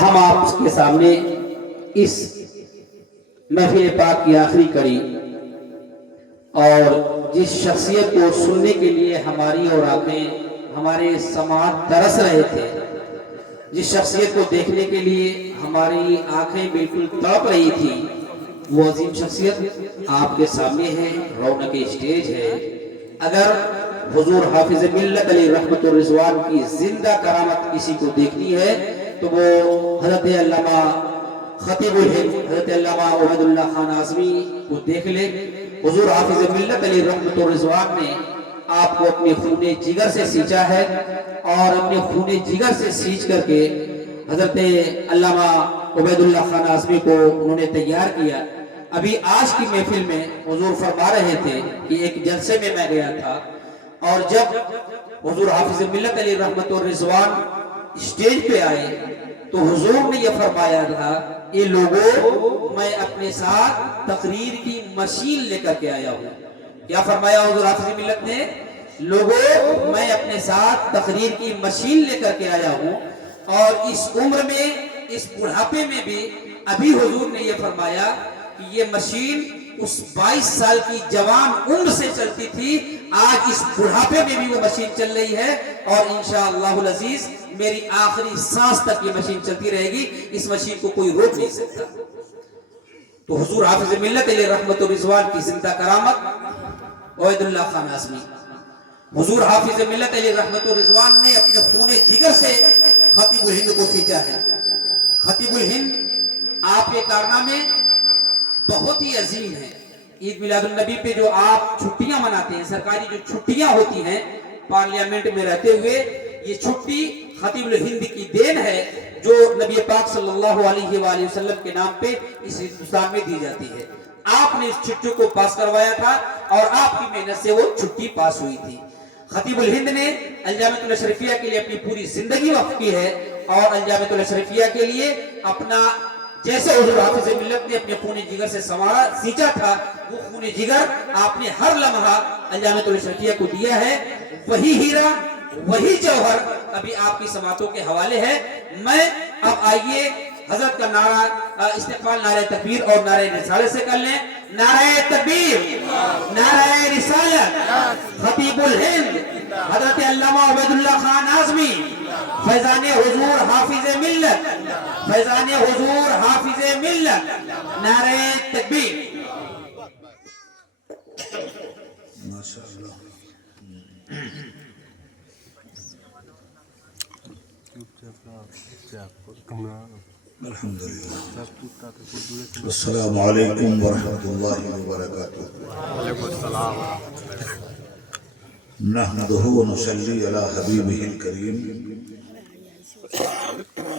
ہم آپ کے سامنے اس محفل پاک کی آخری کڑی اور جس شخصیت کو سننے کے لیے ہماری اور آنکھیں ہمارے سماعت ترس رہے تھے، جس شخصیت کو دیکھنے کے لیے ہماری آنکھیں بالکل تڑپ رہی تھی، وہ عظیم شخصیت آپ کے سامنے ہے، رونق اسٹیج ہے۔ اگر حضور حافظ ملت علیہ رحمت الرضوان کی زندہ کرامت کسی کو دیکھنی ہے تو وہ حضرت علامہ خطیب الہند حضرت علامہ عبید اللہ خان اعظمی کو دیکھ لے۔ حضور حافظ ملت علیہ رحمت الرضوان نے آپ کو اپنے خون جگر سے سینچا ہے اور اپنے خون جگر سے سینچ کر کے حضرت علامہ عبید اللہ خان اعظمی کو انہوں نے تیار کیا۔ ابھی آج کی محفل میں حضور فرما رہے تھے کہ ایک جلسے میں گیا تھا اور جب حضور حافظ ملت علیہ رحمت الرضوان اسٹیج پہ آئے تو حضور نے یہ فرمایا تھا، یہ لوگوں میں اپنے ساتھ تقریر کی مشین لے کر کے آیا ہوں۔ کیا فرمایا حضور حافظ ملت نے؟ لوگوں میں اپنے ساتھ تقریر کی مشین لے کر کے آیا ہوں۔ اور اس عمر میں، اس بڑھاپے میں بھی ابھی حضور نے یہ فرمایا کہ یہ مشین اس 22 سال کی جوان عمر سے چلتی تھی، آج اس بڑھاپے میں بھی وہ مشین چل رہی ہے اور انشاءاللہ العزیز میری آخری سانس تک یہ مشین چلتی رہے گی، اس مشین کو کوئی روک نہیں سکتا۔ تو حضور حافظ ملت علیہ رحمت الرضوان کی زندہ کرامت عبید اللہ خان اعظمی، حضور حافظ ملت علیہ رحمت الرضوان نے اپنے خون جگر سے خطیب الہند کو سینچا ہے۔ خطیب الہند آپ کے کارنامے بہت ہی عظیم ہیں۔ عید میلاد النبی پہ جو آپ چھٹیاں مناتے ہیں، سرکاری جو چھٹیاں ہوتی ہیں پارلیمنٹ میں رہتے ہوئے، یہ چھٹی خطیب الہند کی دین ہے جو نبی پاک صلی اللہ علیہ وآلہ وسلم کے نام پہ اس ہندوستان میں دی جاتی ہے۔ آپ نے اس چھٹی کو پاس کروایا تھا اور آپ کی محنت سے وہ چھٹی پاس ہوئی تھی۔ خطیب الہند نے الجامعۃ الاشرفیہ کے لیے اپنی پوری زندگی وقف کی ہے اور الجامعۃ الاشرفیہ کے لیے اپنا، جیسے حضور حافظ ملت نے اپنے خون جگر سے سینچا تھا، وہ خون جگر آپ نے ہر لمحہ الجامعۃ الاشرفیہ کو دیا ہے۔ وہی ہیرا، وہی جوہر ابھی آپ کی سماعتوں کے حوالے ہے۔ میں اب آئیے حضرت کا نعرہ استقبال نعرہ تکبیر اور نعرہ رسالت سے کر لیں۔ نعرہ تکبیر، نعرہ رسالت، خطیب الہند حضرت علامہ عبید اللہ خان اعظمی، فیضان حضور حافظ ملت، فیضان حضور حافظ ملت، نعرہ تکبیر۔ الحمدللہ، السلام علیکم ورحمۃ اللہ وبرکاتہ۔ نحمدہ ونصلی علی حبیبہ الکریم۔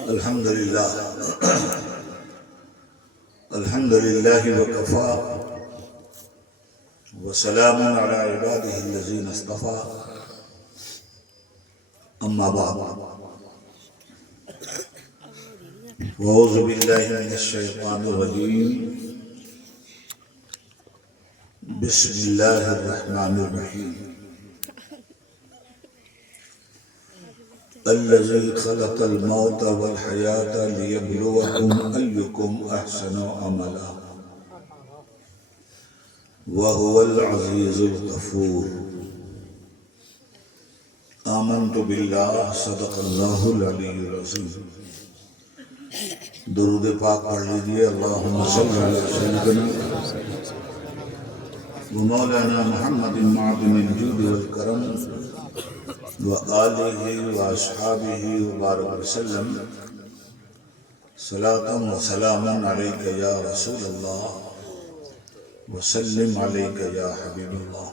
الحمدللہ، الحمدللہ وکفی وسلام علی عبادہ الذین اصطفی، اما بعد، اعوذ باللہ من الشیطان الرجیم، بسم اللہ الرحمن الرحیم۔ الذی خلق الموت والحیاۃ لیبلوکم ایکم احسن عملا وہو العزیز الغفور۔ آمنت باللہ، صدق اللہ العلی العظیم۔ درود پاک پڑھ لیجئے۔ اللہم صلی علی سیدنا و مولانا محمد معدن الجود والکرم وآلہ واصحابہ وبارک وسلم، صلاۃ و سلام علیک یا رسول اللہ وسلم علیک یا حبیب اللہ۔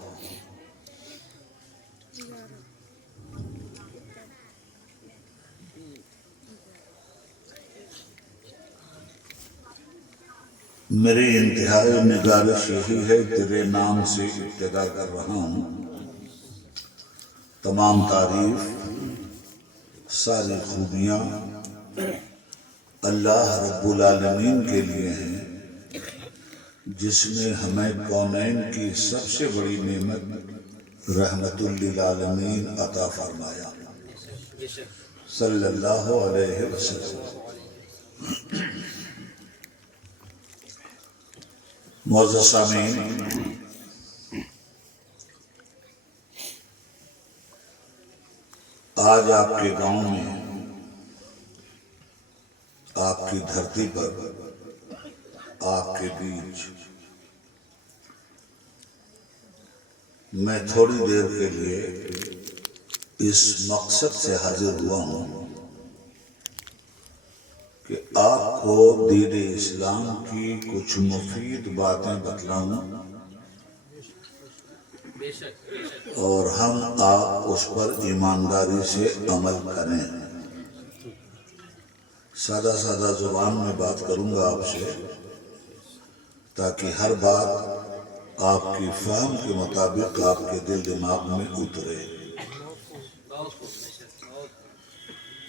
میری انتہائی نگارش یہی ہے، تیرے نام سے ابتدا کر رہا ہوں۔ تمام تعریف، ساری خوبیاں اللہ رب العالمین کے لیے ہیں، جس نے ہمیں کونین کی سب سے بڑی نعمت رحمت للعالمین عطا فرمایا، صلی اللہ علیہ وسلم۔ معزز سامعین، آج آپ کے گاؤں میں، آپ کی دھرتی پر، آپ کے بیچ میں تھوڑی دیر کے لیے اس مقصد سے حاضر ہوا ہوں کہ آپ کو دین اسلام کی کچھ مفید باتیں بتلاؤں اور ہم آپ اس پر ایمانداری سے عمل کریں۔ سادہ سادہ زبان میں بات کروں گا آپ سے، تاکہ ہر بات آپ کی فہم کے مطابق آپ کے دل دماغ میں اترے۔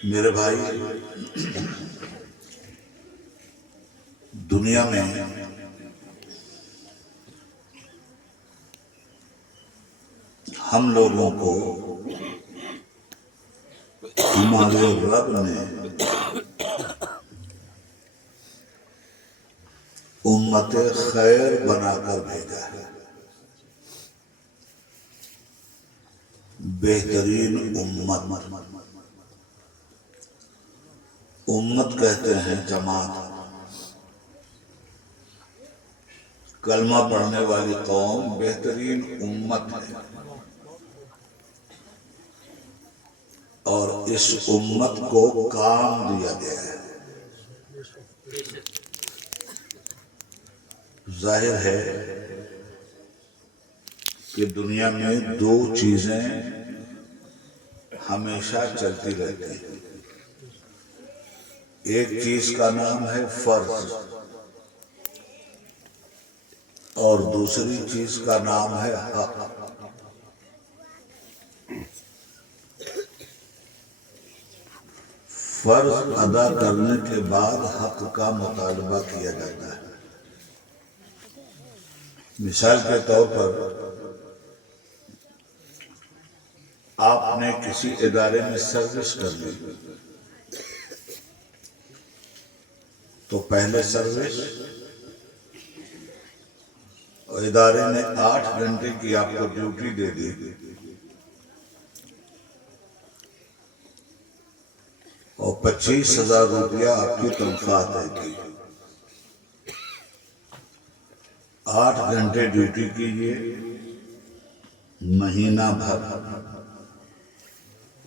میرے بھائی، دنیا میں ہم لوگوں کو ہمارے رب نے امت خیر بنا کر بھیجا ہے، بہترین امت۔ امت کہتے ہیں جماعت، کلمہ پڑھنے والی قوم بہترین امت ہے، اور اس امت کو کام دیا گیا ہے۔ ظاہر ہے کہ دنیا میں دو چیزیں ہمیشہ چلتی رہتی ہیں۔ ایک چیز کا نام ہے فرض، اور دوسری چیز کا نام ہے حق۔ فرض ادا کرنے کے بعد حق کا مطالبہ کیا جاتا ہے۔ مثال کے طور پر، آپ نے کسی ادارے میں سروس کر لی تو پہلے سروس، اور ادارے نے 8 گھنٹے کی آپ کو ڈیوٹی دے دی، اور 25,000 روپیہ آپ کی تنخواہ طے کی۔ 8 گھنٹے ڈیوٹی کیجیے، مہینہ بھر،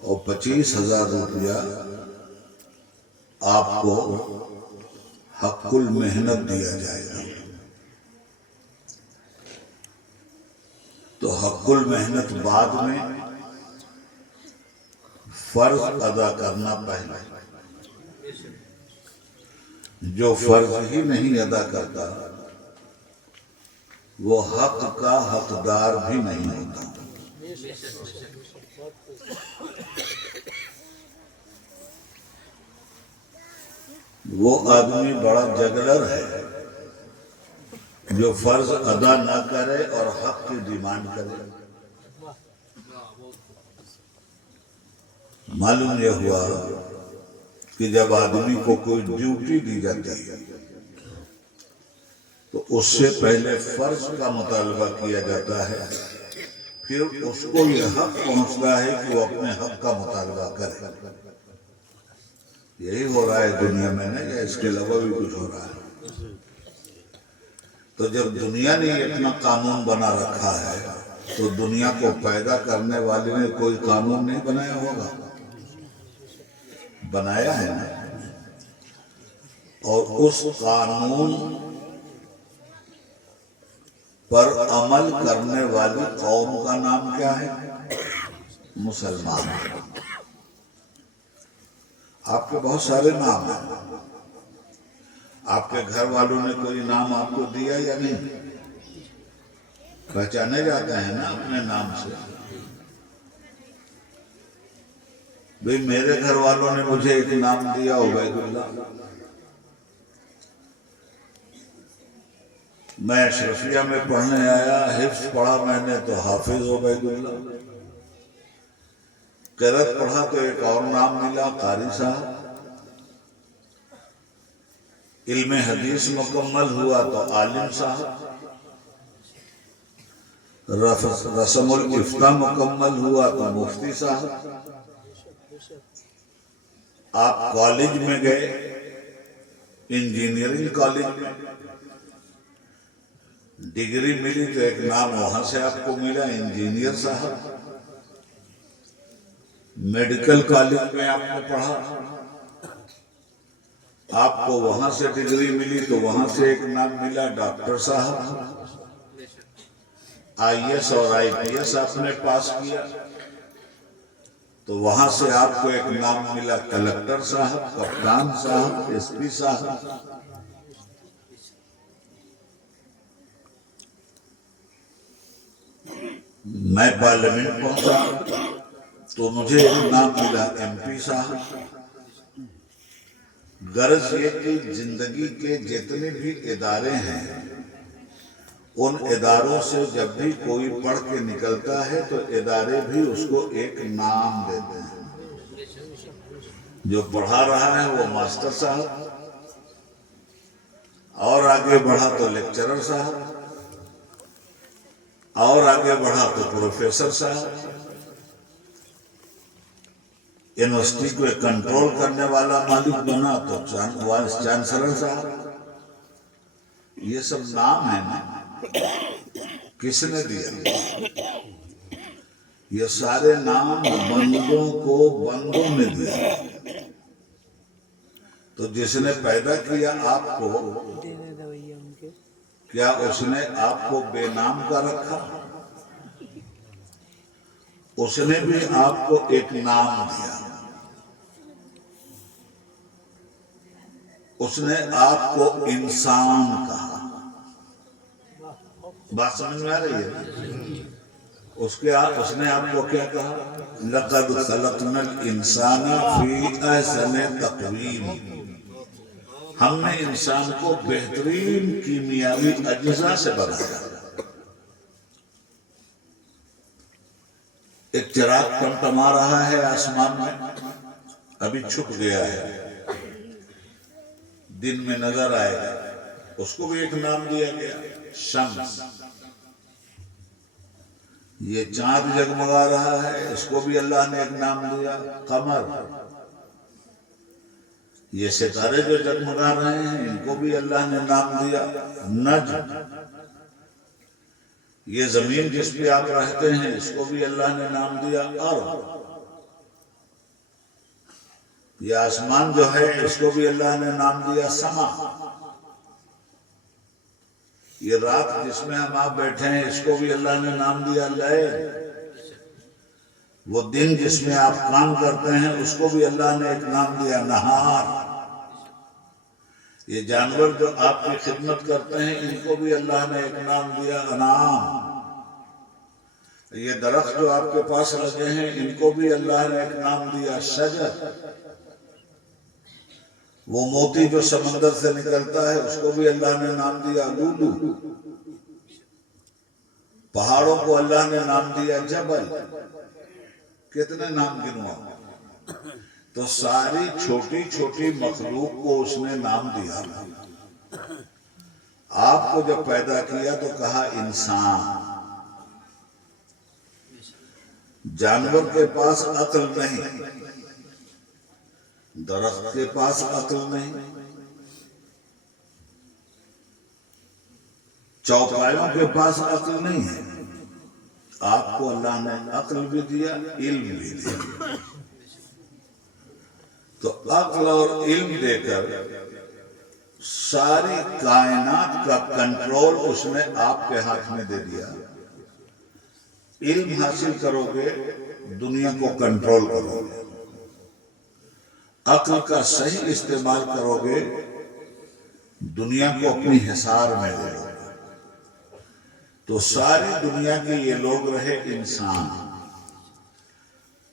اور 25,000 روپیہ آپ کو حق المحنت دیا جائے گا۔ تو حق المحنت بعد میں، فرض ادا کرنا پہلے۔ جو فرض ہی نہیں ادا کرتا وہ حق کا حقدار بھی نہیں ہوتا۔ وہ آدمی بڑا جگلر ہے جو فرض ادا نہ کرے اور حق کی ڈیمانڈ کرے۔ معلوم یہ ہوا کہ جب آدمی کو کوئی ڈیوٹی دی جاتی ہے تو اس سے پہلے فرض کا مطالبہ کیا جاتا ہے، پھر اس کو یہ حق پہنچتا ہے کہ وہ اپنے حق کا مطالبہ کرے۔ یہی ہو رہا ہے دنیا میں، نہیں یا اس کے علاوہ بھی کچھ ہو رہا ہے؟ تو جب دنیا نے اتنا قانون بنا رکھا ہے تو دنیا کو پیدا کرنے والے نے کوئی قانون نہیں بنایا ہوگا؟ بنایا ہے نا۔ اور اس قانون پر عمل کرنے والی قوم کا نام کیا ہے؟ مسلمان۔ آپ کے بہت سارے نام ہیں، آپ کے گھر والوں نے کوئی نام آپ کو دیا یا نہیں؟ پہچانے جاتے ہیں نا اپنے نام سے۔ بھئی میرے گھر والوں نے مجھے ایک نام دیا، عبید اللہ۔ میں اشرفیہ میں پڑھنے آیا، حفظ پڑھا میں نے تو حافظ عبید اللہ۔ قرأت پڑھا تو ایک اور نام ملا، قاری صاحب۔ علم حدیث مکمل ہوا تو عالم صاحب، رسم الافتاء مکمل ہوا تو مفتی صاحب، آپ کالج میں گئے انجینئرنگ کالج میں، ڈگری ملی تو ایک نام وہاں سے آپ کو ملا انجینئر صاحب، میڈیکل کالج میں آپ نے پڑھا، آپ کو وہاں سے ڈگری ملی تو وہاں سے ایک نام ملا ڈاکٹر صاحب، آئی ایس اور آئی پی ایس آپ نے پاس کیا تو وہاں سے آپ کو ایک نام ملا کلکٹر صاحب، کپتان صاحب، ایس پی صاحب۔ میں پارلیمنٹ پہنچا تو مجھے ایک نام ملا ایم پی صاحب۔ غرض یہ کہ زندگی کے جتنے بھی ادارے ہیں ان اداروں سے جب بھی کوئی پڑھ کے نکلتا ہے تو ادارے بھی اس کو ایک نام دیتے ہیں۔ جو پڑھا رہا ہے وہ ماسٹر صاحب، اور آگے بڑھا تو لیکچرر صاحب، اور آگے بڑھا تو پروفیسر صاحب، یونیورسٹی کو کنٹرول کرنے والا مالک بنا تو وائس چانسلر صاحب۔ یہ سب نام ہیں نا، کس نے دیا؟ یہ سارے نام بندوں کو بندوں نے دیا۔ تو جس نے پیدا کیا آپ کو، کیا اس نے آپ کو بے نام کا رکھا؟ اس نے بھی آپ کو ایک نام دیا، اس نے آپ کو انسان کہا۔ بات سمجھ میں آ رہی ہے؟ اس نے آپ کو کیا کہا؟ لَقَدْ خَلَقْنَا الْإِنسَانَ فِي أَحْسَنِ تَقْوِيمٍ۔ ہم نے انسان کو بہترین کیمیاوی اجزاء سے بنایا۔ ایک چراغ ٹمٹما رہا ہے آسمان میں، ابھی چھپ گیا ہے، دن میں نظر آئے گا، اس کو بھی ایک نام دیا گیا شمس۔ یہ چاند جگمگا رہا ہے، اس کو بھی اللہ نے ایک نام دیا قمر۔ یہ ستارے جو جگمگا رہے ہیں ان کو بھی اللہ نے نام دیا نجم۔ یہ زمین جس پہ آپ رہتے ہیں اس کو بھی اللہ نے نام دیا ارض۔ یہ آسمان جو ہے اس کو بھی اللہ نے نام دیا سما۔ یہ رات جس میں ہم آپ بیٹھے ہیں اس کو بھی اللہ نے نام دیا لیل۔ وہ دن جس میں آپ کام کرتے ہیں اس کو بھی اللہ نے ایک نام دیا نہار۔ یہ جانور جو آپ کی خدمت کرتے ہیں ان کو بھی اللہ نے ایک نام دیا انعام۔ یہ درخت جو آپ کے پاس لگے ہیں ان کو بھی اللہ نے ایک نام دیا شجر۔ وہ موتی جو سمندر سے نکلتا ہے اس کو بھی اللہ نے نام دیا لولو۔ پہاڑوں کو اللہ نے نام دیا جبل۔ کتنے نام گنوا؟ تو ساری چھوٹی چھوٹی مخلوق کو اس نے نام دیا۔ آپ کو جب پیدا کیا تو کہا انسان۔ جانور کے پاس عقل نہیں، درخت کے پاس عقل نہیں، چوپایوں کے پاس عقل نہیں ہے۔ آپ کو اللہ نے عقل بھی دیا، علم بھی دیا۔ تو عقل اور علم دے کر ساری کائنات کا کنٹرول اس نے آپ کے ہاتھ میں دے دیا۔ علم حاصل کرو گے دنیا کو کنٹرول کرو گے، عقل کا صحیح استعمال کرو گے دنیا کو اپنی حصار میں لے لو گے۔ تو ساری دنیا کے یہ لوگ رہے انسان۔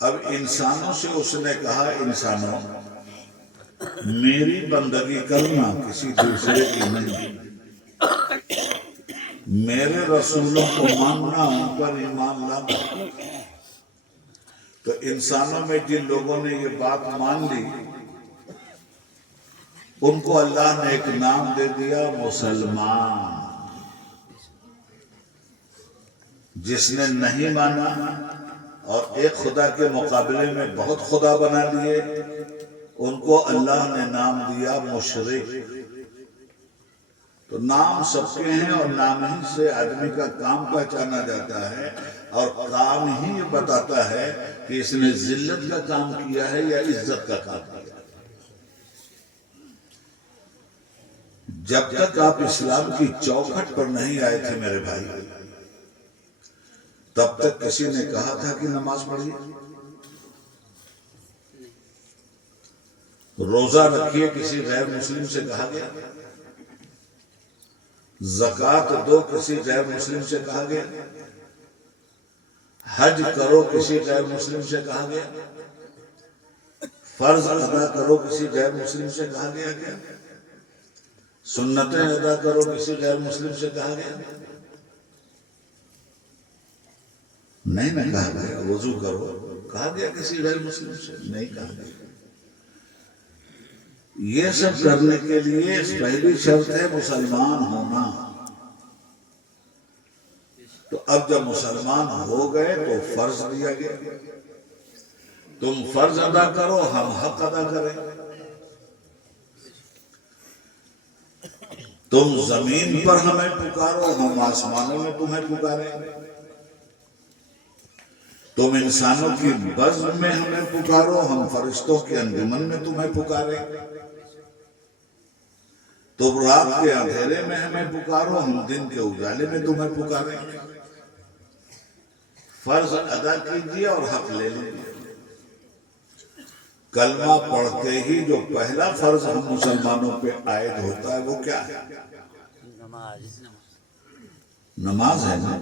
اب انسانوں سے اس نے کہا انسانوں میری بندگی کرنا کسی دوسرے کی نہیں، میرے رسولوں کو ماننا، ان پر ایمان لانا۔ تو انسانوں میں جن لوگوں نے یہ بات مان لی ان کو اللہ نے ایک نام دے دیا مسلمان. جس نے نہیں مانا اور ایک خدا کے مقابلے میں بہت خدا بنا لیے ان کو اللہ نے نام دیا مشرک. تو نام سب کے ہیں اور نام ہی سے آدمی کا کام پہچانا جاتا ہے اور کام ہی یہ بتاتا ہے کہ اس نے ذلت کا کام کیا ہے یا عزت کا کام کیا ہے. جب تک آپ اسلام کی چوکھٹ پر نہیں آئے تھے میرے بھائی تب تک کسی نے کہا تھا کہ نماز پڑھیے, روزہ رکھیے کسی غیر مسلم سے کہا گیا, زکوٰۃ دو کسی غیر مسلم سے کہا گیا, حج کرو کسی غیر مسلم سے کہا گیا, فرض ادا کرو کسی غیر مسلم سے کہا گیا کیا, سنتیں ادا کرو کسی غیر مسلم سے کہا گیا؟ نہیں نہ کہا گیا. وضو کرو کہا گیا کسی غیر مسلم سے؟ نہیں کہا گیا. یہ سب کرنے کے لیے پہلی شرط ہے مسلمان ہونا. تو اب جب مسلمان ہو گئے تو فرض دیا گیا, تم فرض ادا کرو ہم حق ادا کریں. تم زمین پر ہمیں پکارو ہم آسمانوں میں تمہیں پکاریں. تم انسانوں کی بزم میں ہمیں پکارو ہم فرشتوں کے انجمن میں تمہیں پکاریں. تم رات کے اندھیرے میں ہمیں پکارو ہم دن کے اجالے میں تمہیں پکاریں. فرض ادا کیجیے اور حق لے لیجیے. کلمہ پڑھتے ہی جو پہلا فرض ہم مسلمانوں پہ عائد ہوتا ہے وہ کیا ہے؟ نماز ہے نا.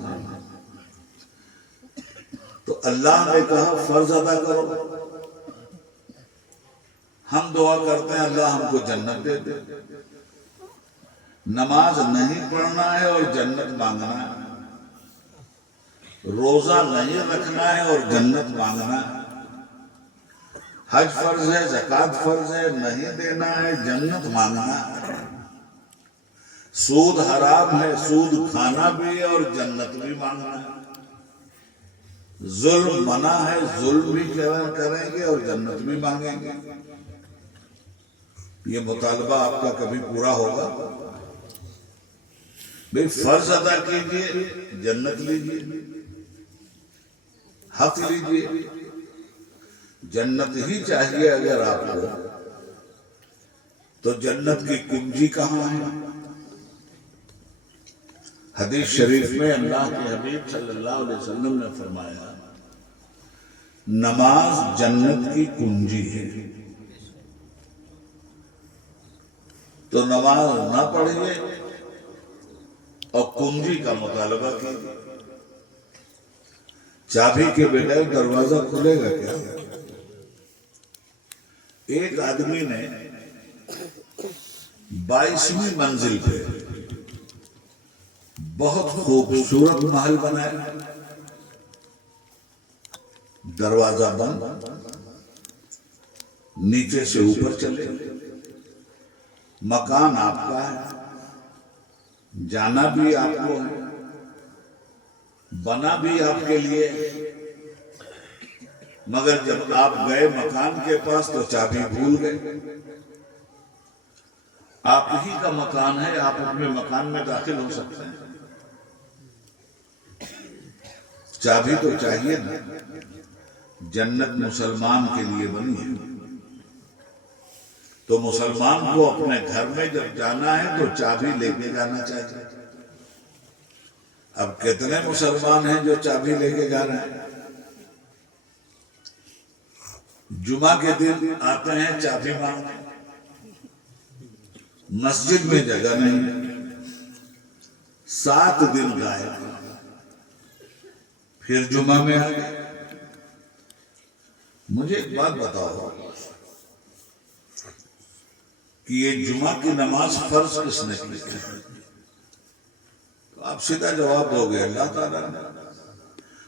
تو اللہ نے کہا فرض ادا کرو. ہم دعا کرتے ہیں اللہ ہم کو جنت دے دے. نماز نہیں پڑھنا ہے اور جنت مانگنا ہے. روزہ نہیں رکھنا ہے اور جنت مانگنا ہے. حج فرض ہے زکوٰۃ فرض ہے نہیں دینا ہے جنت مانگنا ہے. سود حرام ہے سود کھانا بھی ہے اور جنت بھی مانگنا ہے. ظلم منع ہے ظلم بھی کریں گے اور جنت بھی مانگیں گے. یہ مطالبہ آپ کا کبھی پورا ہوگا؟ بھئی فرض ادا کیجئے جنت لیجئے حق لیجئے. جنت ہی چاہیے اگر آپ کو تو جنت کی کنجی کہاں ہے؟ حدیث شریف میں اللہ کے حبیب صلی اللہ علیہ وسلم نے فرمایا نماز جنت کی کنجی ہے. تو نماز نہ پڑھیے اور کنجی کا مطالبہ کیجیے. چابی کے بغیر دروازہ کھلے گا کیا؟ ایک آدمی نے 22ویں منزل پہ بہت خوبصورت محل بنایا. دروازہ بند, نیچے سے اوپر چلے. مکان آپ کا ہے, جانا بھی آپ کو ہے, بنا بھی آپ کے لیے. مگر جب آپ گئے مکان کے پاس تو چابی بھول گئے. آپ ہی کا مکان ہے, آپ اپنے مکان میں داخل ہو سکتے ہیں. چابی تو چاہیے نا. جنت مسلمان کے لیے بنی ہے تو مسلمان کو اپنے گھر میں جب جانا ہے تو چابی لے کے جانا چاہیے. اب کتنے مسلمان ہیں جو چابی لے کے جا رہے ہیں؟ جمعہ کے دن آتے ہیں چابی مانگنے, مسجد میں جگہ نہیں, 7 دن غائب, پھر جمعہ میں آ گئے. مجھے ایک بات بتاؤ کہ یہ جمعہ کی نماز فرض کس نے کی؟ آپ سیدھا جواب دو گے اللہ تعالیٰ نے.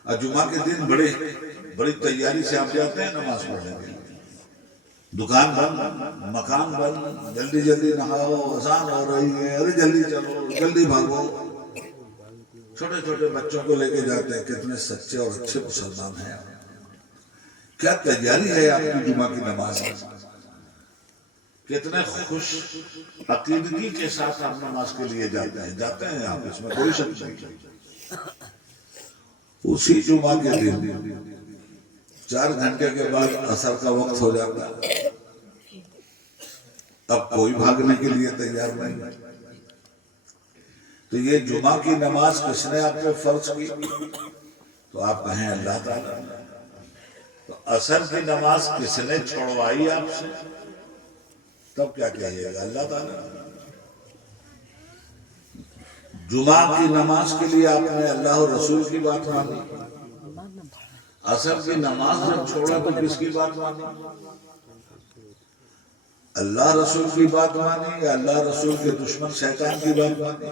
اور جمعہ کے دن بڑی تیاری سے آپ جاتے ہیں نماز پڑھنے کے لیے. دکان بند، مکان بند، جلدی جلدی نہاؤ، اذان ہو رہی ہے، ارے جلدی چلو، جلدی بھاگو. چھوٹے چھوٹے بچوں کو لے کے جاتے ہیں. کتنے سچے اور اچھے مسلمان ہیں. کیا تیاری ہے آپ کی جمعہ کی نماز میں؟ کتنے خوش عقیدگی کے ساتھ آپ نماز کے لیے جاتے ہیں آپ، اس میں کوئی شک نہیں. اسی جمعہ کے دن 4 گھنٹے کے بعد عصر کا وقت ہو جاتا ہے. اب کوئی بھاگنے کے لیے تیار نہیں. تو یہ جمعہ کی نماز کس نے آپ پہ فرض کی؟ تو آپ کہیں اللہ تعالیٰ. تو عصر کی نماز کس نے چھوڑوائی آپ سے؟ تب کیا کہیے گا؟ اللہ تعالیٰ. جمعہ کی نماز کے لیے آپ نے اللہ اور رسول کی بات مانی. عصر کی نماز جب چھوڑا تو کس کی بات مانی؟ اللہ رسول کی بات مانی یا اللہ رسول کے دشمن شیطان کی بات مانی؟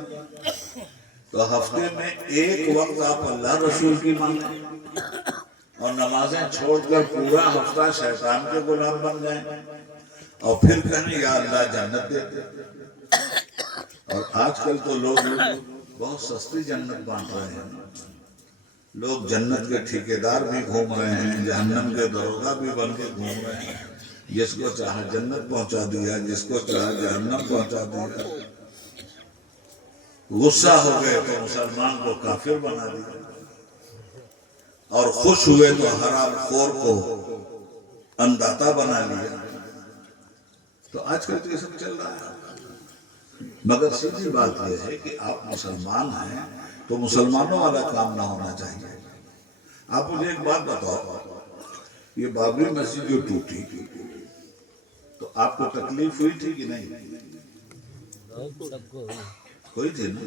تو ہفتے میں ایک وقت آپ اللہ رسول کی مانیں اور نمازیں چھوڑ کر پورا ہفتہ شیطان کے غلام بن جائیں اور پھر کہیں یا اللہ جنت دے دے. اور آج کل تو لوگ بہت سستی جنت بانٹ رہے ہیں. لوگ جنت کے ٹھیکیدار بھی گھوم رہے ہیں، جہنم کے دروگا بھی بن کے گھوم رہے ہیں. جس کو چاہا جنت پہنچا دیا، جس کو چاہا جہنم پہنچا دیا. غصہ ہو گئے تو مسلمان کو کافر بنا دیا اور خوش ہوئے تو حرام خور کو انداتا بنا لیا. تو آج کل تو یہ سب چل رہا ہے. مگر سیدھی بات یہ ہے کہ آپ مسلمان ہیں تو مسلمانوں والا کام نہ ہونا چاہیے. آپ مجھے ایک بات بتاؤ، یہ بابری مسجد جو ٹوٹی تو آپ کو تکلیف ہوئی تھی کہ نہیں؟ ہوئی تھی نا.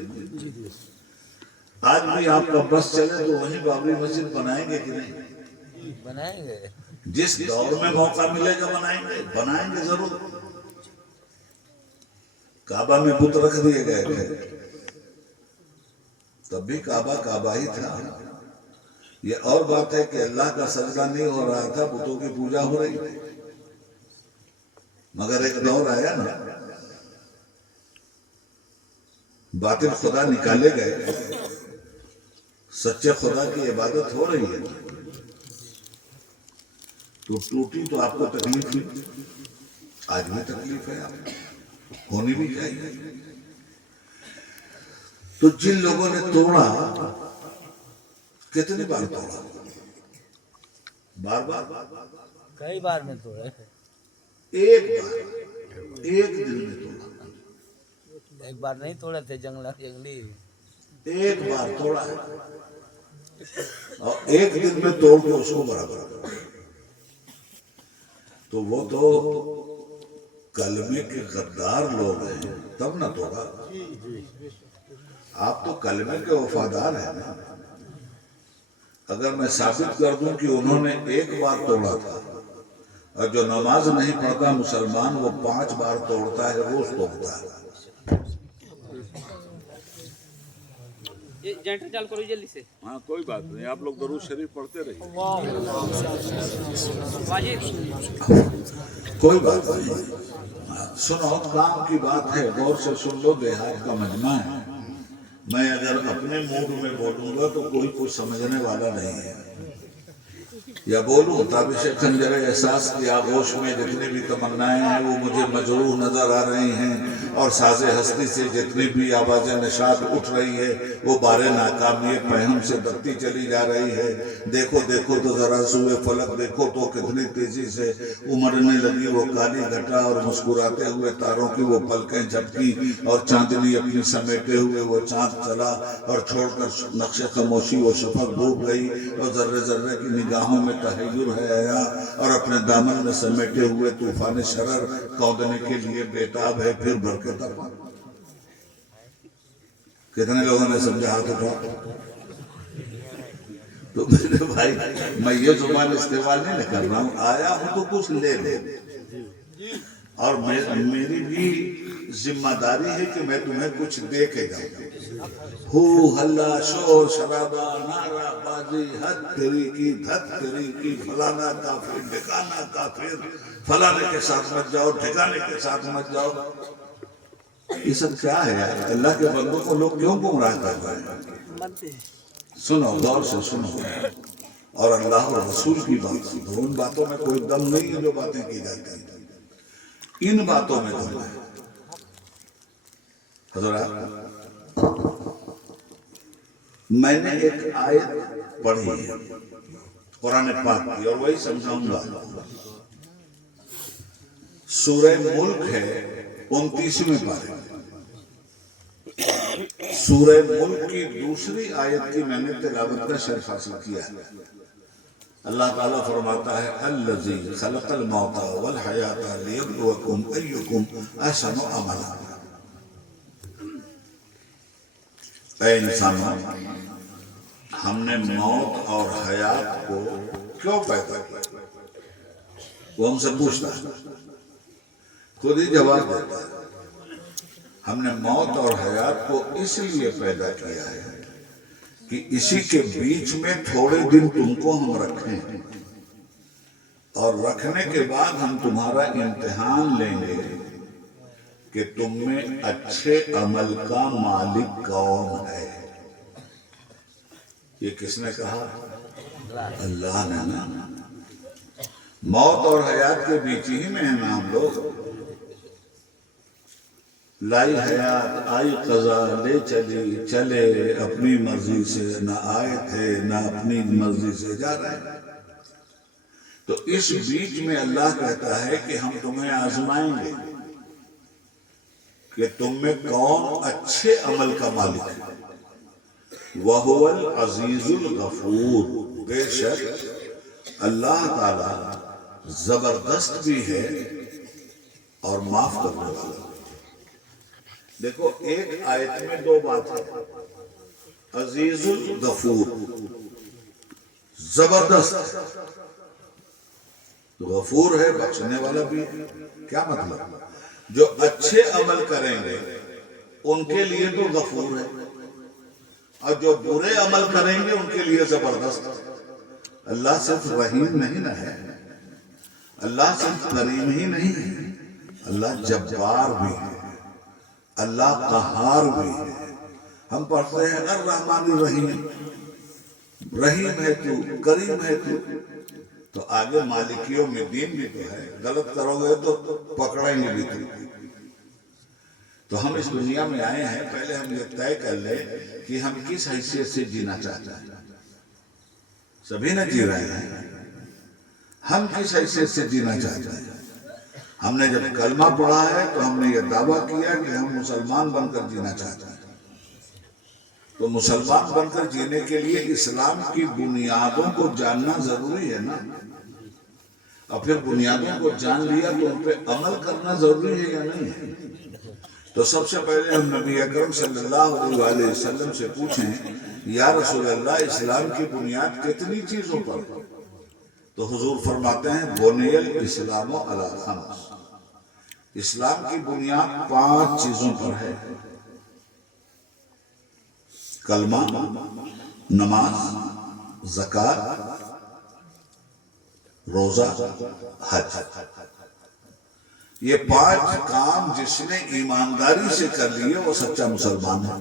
آج بھی آپ کا بس چلے تو وہیں بابری مسجد بنائیں گے کہ نہیں؟ بنائیں گے. جس دور میں موقع ملے گا بنائیں گے ضرور. کعبہ میں بت رکھ دیے گئے تھے، تب بھی کعبہ ہی تھا. یہ اور بات ہے کہ اللہ کا سجدہ نہیں ہو رہا تھا، بتوں کی پوجا ہو رہی تھی. مگر ایک دور آیا نا، باطل خدا نکالے گئے، سچے خدا کی عبادت ہو رہی ہے. تو ٹوٹی تو آپ کو تکلیف ہوئی، آج بھی تکلیف ہے، آپ ہونی بھی چاہیے. تو جن لوگوں نے توڑا، کتنی بار توڑا؟ بار کئی بار میں توڑے. ایک بار، ایک دن میں توڑا. ایک بار نہیں توڑے تھے جنگلی. ایک بار توڑا ہے اور ایک دن میں توڑ کے اس کو برابر کرا. تو وہ تو کلمے کے غدار لوگ ہیں، تب نہ توڑا. آپ تو کلمے کے وفادار ہیں نا. اگر میں ثابت کر دوں کہ انہوں نے ایک بار توڑا تھا اور جو نماز نہیں پڑھتا مسلمان وہ 5 بار توڑتا ہے، روز توڑتا ہے. جنٹر چال کرو جلدی سے. ہاں کوئی بات نہیں، آپ لوگ درود شریف پڑھتے رہیے. واجب. کوئی بات نہیں. سنو، کام کی بات ہے، غور سے سن لو. دیہات کا مجمع ہے. میں اگر اپنے موڈ میں بولوں گا تو کوئی کچھ سمجھنے والا نہیں ہے. یا بولوں تابش خنجر احساس کی آغوش میں جتنی بھی تمنائیں ہیں وہ مجھے مجروح نظر آ رہی ہیں، اور ساز ہستی سے جتنی بھی آواز نشاط اٹھ رہی ہے وہ بار ناکامی پہم سے دبتی چلی جا رہی ہے. دیکھو دیکھو تو ذرا سوئے فلک دیکھو تو کتنی تیزی سے امڑنے لگی وہ کالی گھٹا، اور مسکراتے ہوئے تاروں کی وہ پلکیں جھپکی، اور چاندنی اپنی سمیٹے ہوئے وہ چاند چلا اور چھوڑ کر نقش خاموشی وہ شفق ڈوب گئی، اور ذرے ذرے کی نگاہوں میں تحیر ہے حیا، اور اپنے دامن میں سمیٹے ہوئے طوفان شرر کودنے کے لیے بیتاب ہے پھر بھر کے تپا. کتنے لوگوں نے سمجھا؟ ہاتھ اٹھا. تو میرے بھائی، میں یہ زبان استعمال نہیں کر رہا ہوں، آیا ہوں تو کچھ لے لے. اور میری بھی ذمہ داری ہے کہ میں تمہیں کچھ دے کے جاؤں. ہو ہلا شور شرابہ نعرہ بازی حد تیری کی دھت تیری کی فلانا کافر ٹھکانا کافر فلانے کے ساتھ مت جاؤ ٹھکانے کے ساتھ مت جاؤ. یہ سب کیا ہے یار؟ اللہ کے بندوں کو لوگ کیوں گمراہ کر رہے ہیں؟ سنو غور سے سنو اور اللہ اور رسول کی بات سنو. ان باتوں میں کوئی دم نہیں ہے جو باتیں کی جاتی ہیں. ان باتوں میں دم ہے. حضرات میں نے ایک آیت پڑھی ہے قرآن پاک کی اور وہی سمجھاؤں گا. سورہ ملک ہے 29ویں پارے. سورہ ملک کی دوسری آیت کی میں نے تلاوت کا شرف حاصل کیا ہے. اللہ تعالیٰ فرماتا ہے الذی خلق الموت والحیات لیبلوکم ایکم احسن عملا. اے انسانوں ہم نے موت اور حیات کو کیوں پیدا کیا؟ وہ ہم سے پوچھتا ہے خود ہی جواب دیتا ہے. ہم نے موت اور حیات کو اس لیے پیدا کیا ہے کہ اسی کے بیچ میں تھوڑے دن تم کو ہم رکھیں اور رکھنے کے بعد ہم تمہارا امتحان لیں گے کہ تم میں اچھے عمل کا مالک کون ہے. یہ کس نے کہا؟ اللہ نے نا. موت اور حیات کے بیچ ہی میں ہیں نا ہم لوگ. لائی حیات آئی قضا لے چلی چلے اپنی مرضی سے نہ آئے تھے نہ اپنی مرضی سے جا رہے ہیں. تو اس بیچ میں اللہ کہتا ہے کہ ہم تمہیں آزمائیں گے کہ تم میں کون اچھے عمل کا مالک ہے. وَهُوَ الْعَزِيزُ الْغَفُورُ. بے شک اللہ تعالی زبردست بھی ہے اور معاف کرنے والا. دیکھو ایک آیت میں دو بات ہے. عزیز الغفور زبردست غفور ہے بخشنے والا بھی ہے. کیا مطلب؟ جو اچھے عمل کریں گے ان کے لیے تو غفور ہے اور جو برے عمل کریں گے ان کے لیے زبردست. اللہ صرف رحیم نہیں نہ ہے, اللہ صرف کریم ہی نہیں ہے, اللہ جبار بھی ہے, اللہ قہار بھی ہے. ہم پڑھتے ہیں الرحمن الرحیم, رحیم ہے تو, کریم ہے تو آگے مالکیوں میں دین بھی تو ہے. غلط کرو گے تو پکڑیں گے بھی تو ہم اس دنیا میں آئے ہیں, پہلے ہم یہ طے کر لیں کہ ہم کس حیثیت سے جینا چاہتے ہیں. سبھی نہ جی رہے ہیں, ہم کس حیثیت سے جینا چاہتے ہیں. ہم نے جب کلمہ پڑھا ہے تو ہم نے یہ دعویٰ کیا کہ ہم مسلمان بن کر جینا چاہتے ہیں. تو مسلمان بن کر جینے کے لیے اسلام کی بنیادوں کو جاننا ضروری ہے نا, اور پھر بنیادوں کو جان لیا تو ان پہ عمل کرنا ضروری ہے یا نہیں ہے. تو سب سے پہلے ہم نبی اکرم صلی اللہ علیہ وسلم سے پوچھیں یا رسول اللہ اسلام کی بنیاد کتنی چیزوں پر؟ تو حضور فرماتے ہیں بنی الاسلام علی خمس. اسلام کی بنیاد 5 چیزوں پر ہے. کلمہ, نماز, زکوٰۃ, روزہ, حج. یہ 5 کام جس نے ایمانداری سے کر لیے وہ سچا مسلمان ہے.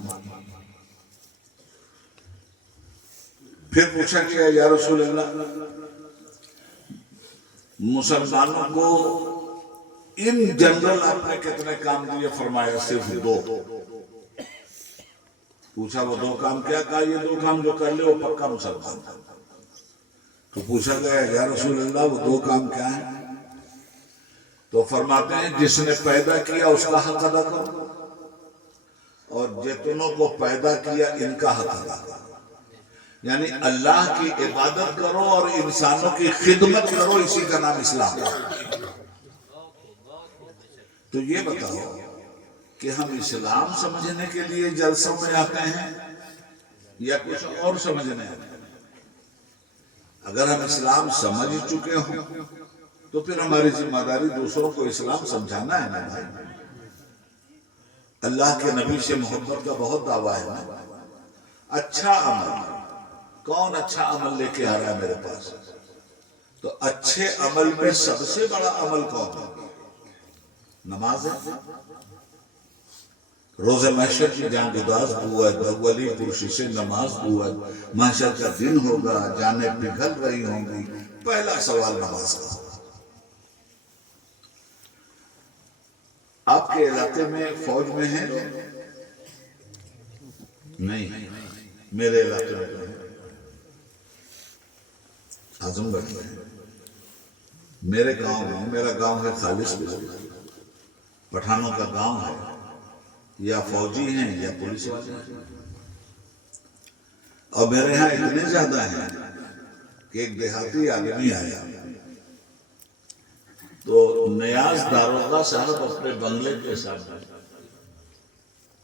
پھر پوچھا گیا یا رسول اللہ مسلمانوں کو ان جنرل آپ نے کتنے کام دیے؟ فرمایا صرف 2. پوچھا وہ 2 کام کیا؟ کہا یہ 2 کام جو کر لے وہ پکا مسلمان. تو پوچھا گیا یا رسول اللہ وہ 2 کام کیا ہیں؟ تو فرماتے ہیں جس نے پیدا کیا اس کا حق ادا کرو, اور جتنوں کو پیدا کیا ان کا حق ادا کرو. یعنی اللہ کی عبادت کرو اور انسانوں کی خدمت کرو, اسی کا نام اسلام ہے. تو یہ بتاؤ کہ ہم اسلام سمجھنے کے لیے جلسوں میں آتے ہیں یا کچھ اور سمجھنے آتے ہیں؟ اگر ہم اسلام سمجھ چکے ہوں تو پھر ہماری ذمہ داری دوسروں کو اسلام سمجھانا ہے نا. اللہ کے نبی سے محبت کا بہت دعویٰ ہے نا. اچھا عمل، کون اچھا عمل لے کے آ رہا ہے میرے پاس؟ تو اچھے عمل میں سب سے بڑا عمل کون ہے؟ نماز ہے. روز محشر کی جان گداز بود اولی پرشی سے نماز بود. محشر کا دن ہوگا، جانیں پگھل رہی ہوں گی، پہلا سوال نماز کا. آپ کے علاقے میں فوج میں ہیں؟ نہیں، میرے علاقے میں تو ہے، اعظم گڑھ میں ہے. میرے گاؤں میں، میرا گاؤں ہے خالص پور، پٹھانوں کا گاؤں ہے. یا فوجی ہیں یا پولیس والے ہیں. اور میرے یہاں اتنے زیادہ ہیں کہ ایک دیہاتی آدمی آیا تو نیاز داروغہ صاحب اپنے بنگلے کے سامنے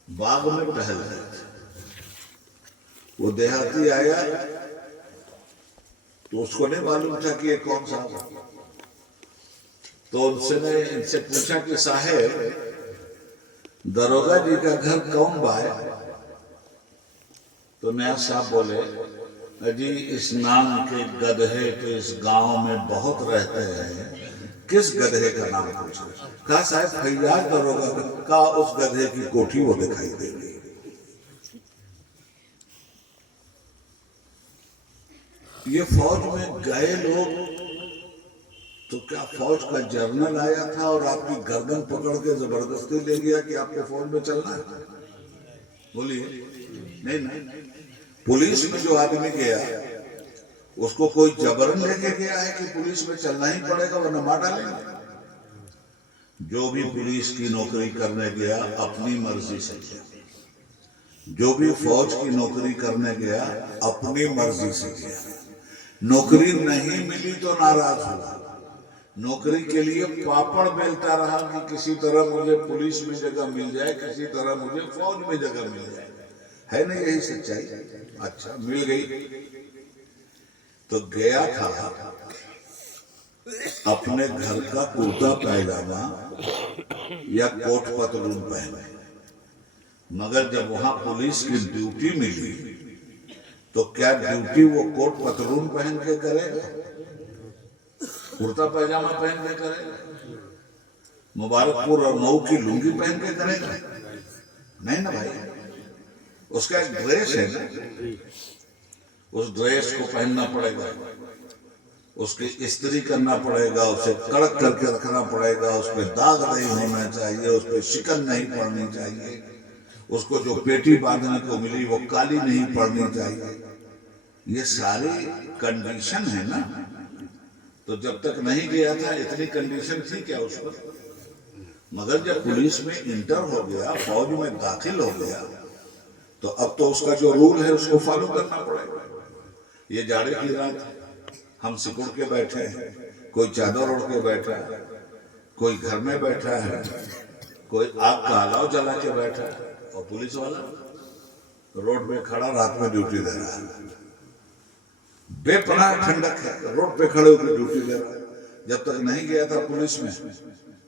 باغ میں ٹہل رہے تھے. وہ دیہاتی آیا تو اس کو نہیں معلوم تھا کہ یہ کون صاحب ہے. تو ان سے پوچھا کہ صاحب داروغہ جی کا گھر کون با ہے؟ تو نیاز صاحب بولے جی اس نام کے گدھے تو اس گاؤں میں بہت رہتے ہیں، کس گدھے کا نام پوچھا؟ کہا صاحب فیاض داروغہ کا اس گدھے کی کوٹھی وہ دکھائی دے گی. یہ فوج میں گئے لوگ تو کیا فوج کا جرنل آیا تھا اور آپ کی گردن پکڑ کے زبردستی لے گیا کہ آپ کو فوج میں چلنا ہے؟ بولیے. نہیں. پولیس میں جو آدمی گیا اس کو کوئی جبرن لے کے گیا ہے کہ پولیس میں چلنا ہی پڑے گا ورنہ مار ڈالیں گے؟ جو بھی پولیس کی نوکری کرنے گیا اپنی مرضی سے گیا. جو بھی فوج کی نوکری کرنے گیا اپنی مرضی سے گیا. نوکری نہیں ملی تو ناراض ہوا، نوکری کے لیے پاپڑ بیلتا رہا کہ کسی طرح مجھے پولیس میں جگہ مل جائے، کسی طرح مجھے فوج میں جگہ مل جائے. ہے نا یہی سچائی؟ اچھا مل گئی تو گیا تھا اپنے گھر کا کرتا پائجامہ یا کوٹ پتلون پہنے، مگر جب وہاں پولیس کی ڈیوٹی ملی تو کیا ڈیوٹی وہ کوٹ پتلون پہن کے کرے گا؟ کرتا پائجامہ پہن کے کرے گا؟ مبارک پور اور مئو کی لنگی پہن کے کرے گا؟ نہیں نا بھائی. اس کا ایک ڈریس ہے نا، اس ڈریس کو پہننا پڑے گا، اس کی استری کرنا پڑے گا، اسے کڑک کر کے رکھنا پڑے گا، اس پہ داغ نہیں ہونا چاہیے، اس پہ شکن نہیں پڑنی چاہیے، اس کو جو پیٹی باندھنے کو ملی وہ کالی نہیں پڑنی چاہیے. یہ ساری کنڈیشن ہے نا. تو جب تک نہیں گیا تھا اتنی کنڈیشن تھی کیا اس پر؟ مگر جب پولیس میں انٹر ہو گیا، فوج میں داخل ہو گیا تو اب تو اس کا جو رول ہے اس کو فالو کرنا پڑے گا. یہ جاڑے کی رات ہم سکڑ کے بیٹھے ہیں، کوئی چادر اوڑھ کے بیٹھا ہے، کوئی گھر میں بیٹھا ہے، کوئی آگ کا الاؤ جلا کے بیٹھا ہے، اور پولیس والا روڈ پہ کھڑا رات میں ڈیوٹی دے رہا ہے. بے پناہ ٹھنڈک ہے، روڈ پہ کھڑے ہو کے ڈیوٹی دے رہا ہے. جب تک نہیں گیا تھا پولیس میں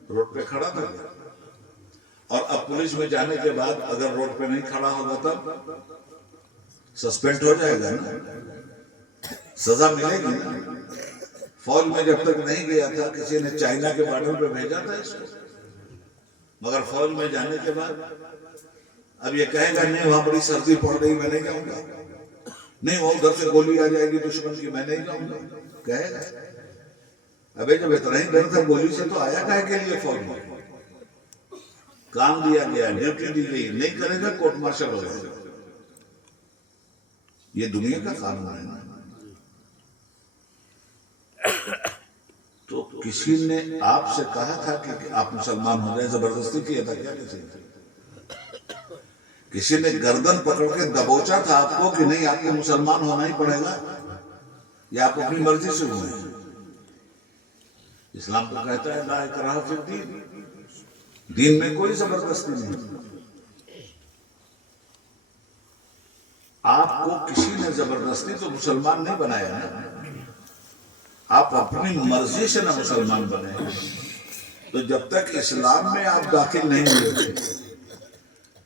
روڈ پہ کھڑا تھا، اور اب پولیس میں جانے کے بعد اگر روڈ پہ نہیں کھڑا ہوگا تب سسپینڈ ہو جائے گا نا، سزا ملے گی نا. فوج میں جب تک نہیں گیا تھا کسی نے چائنا کے بارڈر پہ بھیجا تھا اس کو، مگر فوج میں جانے کے بعد اب یہ کہے گا نہیں وہاں بڑی سردی پڑ رہی میں نہیں جاؤں گا، نہیں وہ ادھر سے گولی آ جائے گی دشمن کی میں نہیں جاؤں گا، کہے گا. ابھی جب اتنا ہی ڈر تھا گولی سے تو آیا کہے کے لیے فوج میں؟ کام دیا گیا، ڈیوٹی دی گئی، نہیں کرے گا کورٹ مارشل ہو جائے گا. یہ دنیا کا قانون ہے نا. تو کسی نے آپ سے کہا تھا کہ آپ مسلمان ہو جائے، زبردستی کیا تھا کیا کسی نے؟ کسی نے گردن پکڑ کے دبوچا تھا آپ کو کہ نہیں آپ کو مسلمان ہونا ہی پڑے گا، یا آپ اپنی مرضی سے ہوئے ہیں؟ اسلام کو کہتا ہے لا اکراہ فی الدین، دین میں کوئی زبردستی نہیں. آپ کو کسی نے زبردستی تو مسلمان نہیں بنایا نا، آپ اپنی مرضی سے نہ مسلمان بنے. تو جب تک اسلام میں آپ داخل نہیں ہوئے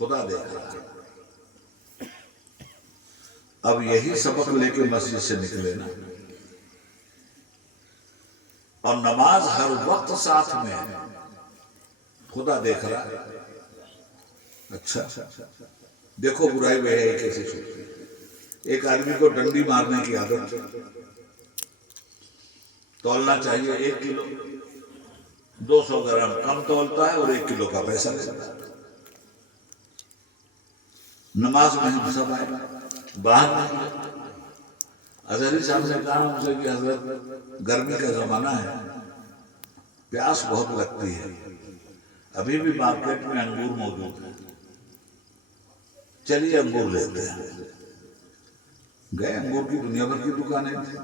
خدا دیکھ رہا ہے۔ اب یہی سبق لے کے مسجد سے نکلے نا، اور نماز ہر وقت ساتھ میں ہے، خدا دیکھ رہا ہے۔ اچھا دیکھو برائی بے حیائی کیسے چھوٹتی ہے۔ ایک آدمی کو ڈنڈی مارنے کی عادت، تولنا چاہیے 1 کلو، 200 گرام کم تولتا ہے اور 1 کلو کا پیسہ لیتا ہے۔ نماز میں ہم سب آئے باہر نکلے، اظہری صاحب نے کہا مجھ سے کہ حضرت گرمی کا زمانہ ہے، پیاس بہت لگتی ہے، ابھی بھی مارکیٹ میں انگور موجود ہیں، چلیے انگور لیتے ہیں۔ گئے، انگور کی دنیا بھر کی دکانیں تھیں،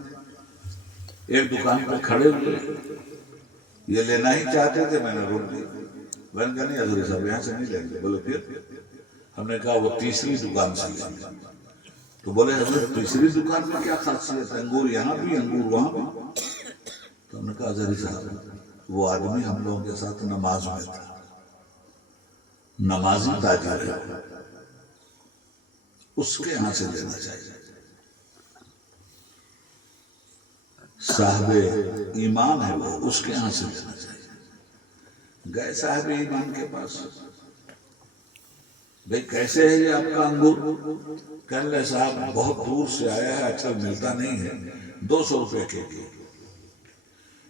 ایک دکان پہ کھڑے ہوئے، یہ لینا ہی چاہتے تھے، میں نے روک دی، میں نے کہا نہیں حضرت صاحب یہاں سے نہیں لیں گے۔ بولے پھر؟ ہم نے کہا وہ تیسری دکان سے لیں گے۔ تو بولے حضرت تیسری دکان میں کیا خاصیت ہے، انگور یہاں بھی انگور وہاں بھی؟ تو ہم نے کہا حضرت صاحب وہ آدمی ہم لوگوں کے ساتھ نماز میں تھا، نمازی تاجر ہے، اس کے یہاں سے لینا چاہیے، صاحب ایمان ہے وہ، اس کے یہاں سے لینا چاہیے۔ گئے صاحب ایمان کے پاس، بھئی کیسے ہے یہ آپ کا انگور؟ کہنے لے صاحب بہت دور سے آیا ہے، اچھا ملتا نہیں ہے، 200 روپے کے جی۔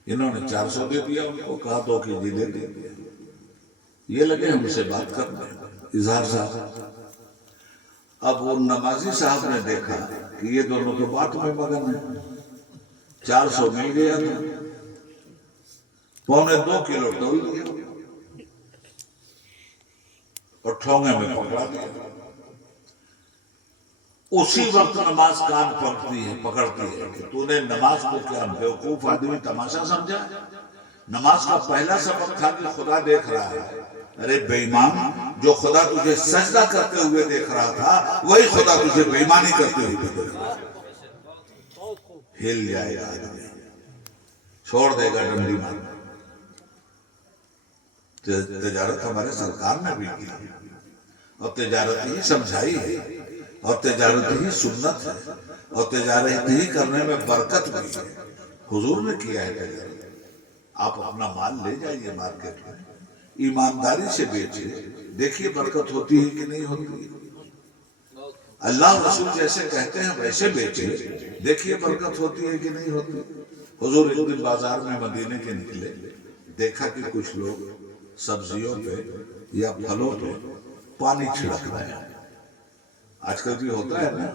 انہوں نے 400 دے دیا، ان کو کہا 2 کیجی دے دیا۔ یہ لگے ہم سے بات کرنے، اظہار صاحب۔ اب وہ نمازی صاحب نے دیکھا کہ یہ دونوں تو بات میں مگن ہیں، 400 مل گیا تھا، 2.25 کلو تول دیا اور ٹھونگے میں پکڑا دیا۔ اسی وقت نماز کان پکڑتی ہے کہ تو نے نماز کو کیا بیوقوف آدمی تماشا سمجھا؟ نماز کا پہلا سبق تھا کہ خدا دیکھ رہا ہے۔ ارے بے ایمان، جو خدا تجھے سجدہ کرتے ہوئے دیکھ رہا تھا وہی خدا تجھے بے ایمانی کرتے ہوئے دیکھ رہا ہے۔ ہل جائے گا آدمی، چھوڑ دے گا ڈنڈی مارنا۔ تجارت ہمارے سرکار نے بھی کی، اور تجارت ہی سمجھائی ہے، اور تجارت ہی سنت ہے، اور تجارت ہی کرنے میں برکت بھی ہے۔ حضور نے کیا ہے تجارت۔ آپ اپنا مال لے جائیے مارکیٹ میں، ایمانداری سے بیچیے، دیکھیے برکت ہوتی ہے کہ نہیں ہوتی۔ اللہ رسول جیسے کہتے ہیں ویسے بیچیے، دیکھیے برکت ہوتی ہے کہ نہیں ہوتی۔ حضور ایک دن بازار میں مدینے کے نکلے، دیکھا کہ کچھ لوگ سبزیوں پہ یا پھلوں پہ پانی چھڑک رہے ہیں۔ آج کل بھی ہوتا ہے نا،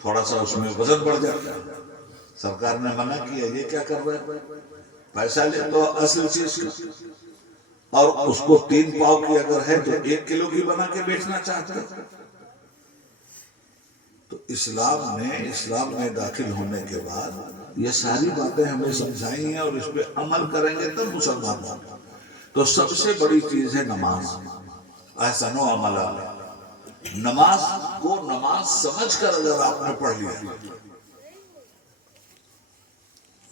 تھوڑا سا اس میں وزن بڑھ جاتا ہے، سرکار نے منع کیا، یہ کیا کر رہے ہیں؟ پیسہ لے تو اصل چیز کا، اور اس کو 3 پاؤ کی اگر ہے تو 1 کلو کی بنا کے بیچنا چاہتے ہیں۔ تو اسلام میں داخل ہونے کے بعد یہ ساری باتیں ہمیں سمجھائی ہیں، اور اس پہ عمل کریں گے تب مسلمان ہوں۔ تو سب سے بڑی چیز ہے نماز، احسن و عملہ۔ نماز کو نماز سمجھ کر اگر آپ نے پڑھ لیا،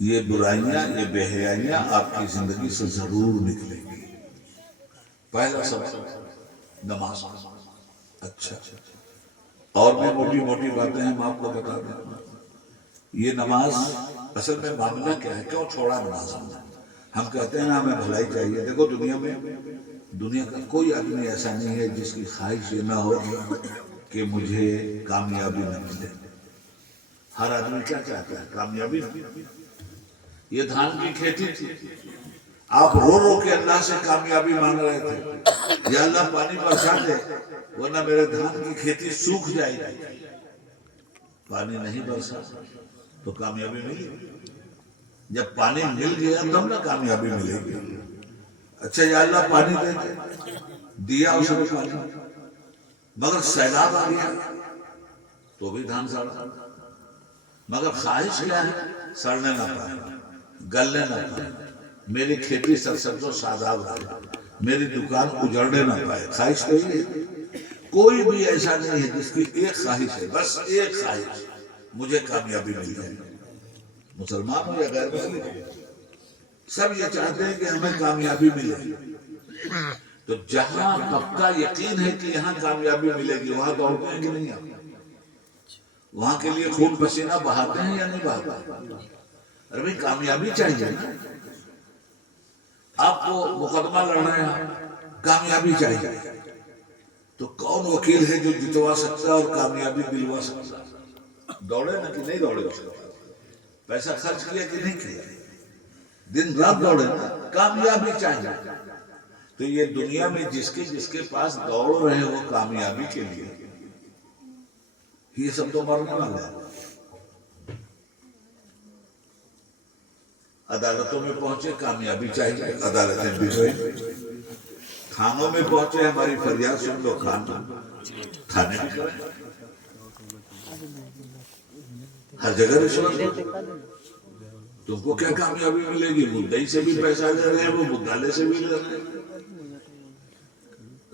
یہ برائیاں، یہ بے حیائیاں آپ کی زندگی سے ضرور نکلیں گی۔ پہلا سبق نماز۔ اچھا، اور بھی موٹی موٹی باتیں ہم آپ کو بتا دیں۔ یہ نماز اصل میں معاملہ کیا ہے، کیوں چھوڑا نماز؟ ہم کہتے ہیں نا ہمیں بھلائی چاہیے۔ دیکھو دنیا کا کوئی آدمی ایسا نہیں ہے جس کی خواہش یہ نہ ہو کہ مجھے کامیابی نہ ملے۔ ہر آدمی کیا چاہتا ہے؟ کامیابی۔ یہ دھان کی کھیتی تھی، آپ رو رو کے اللہ سے کامیابی مانگ رہے تھے، یا اللہ پانی برسا دے ورنہ میرے دھان کی کھیتی سوکھ جائے گی۔ پانی نہیں برسا تو کامیابی ملی؟ جب پانی مل گیا تب نہ کامیابی ملے گی۔ اچھا یا اللہ پانی دے دے، دیا اسے بھی پانی، مگر سیلاب آ گیا تو بھی دھان سڑا۔ مگر خواہش کیا ہے؟ سڑنے نہ پائے، گلنے نہ پائے، میری کھیتی سرسبز و شاداب رہے، میری دکان اجڑنے نہ پائے۔ خواہش تو یہ ہے۔ کوئی بھی ایسا نہیں ہے جس کی ایک خواہش ہے، بس ایک خواہش، مجھے کامیابی مل جائے۔ مسلمان ہو یا غیر مسلم، سب یہ چاہتے ہیں کہ ہمیں کامیابی ملے، تو جہاں پکا یقین ہے کہ یہاں کامیابی ملے گی وہاں دوڑتے ہیں کہ نہیں آپ؟ وہاں کے لیے خون پسینہ بہاتے ہیں یا نہیں بہاتے؟ ارے بھائی کامیابی چاہیے نا، آپ کو مقدمہ لڑنا ہے، کامیابی چاہیے، تو کون وکیل ہے جو جتوا سکتا ہے اور کامیابی دلوا سکتا ہے؟ دوڑے نا کہ نہیں دوڑے؟ پیسہ خرچ کیا کہ نہیں کیا؟ دن رات دوڑے نا، کامیابی چاہیے۔ تو یہ دنیا میں جس کے پاس دوڑ رہے ہو کامیابی کے لیے، یہ سب تو مرنے والے ہیں۔ عدالتوں میں پہنچے کامیابی چاہیے، عدالتیں بھی ہوئی، تھانوں میں پہنچے ہماری فریاد سن لو، تھانے بھی کریں، ہر جگہ رشوت۔ تم کو کیا کامیابی ملے گی؟ مدعی سے بھی پیسہ لے رہے ہیں، وہ مدعلے سے بھی لے رہے ہیں،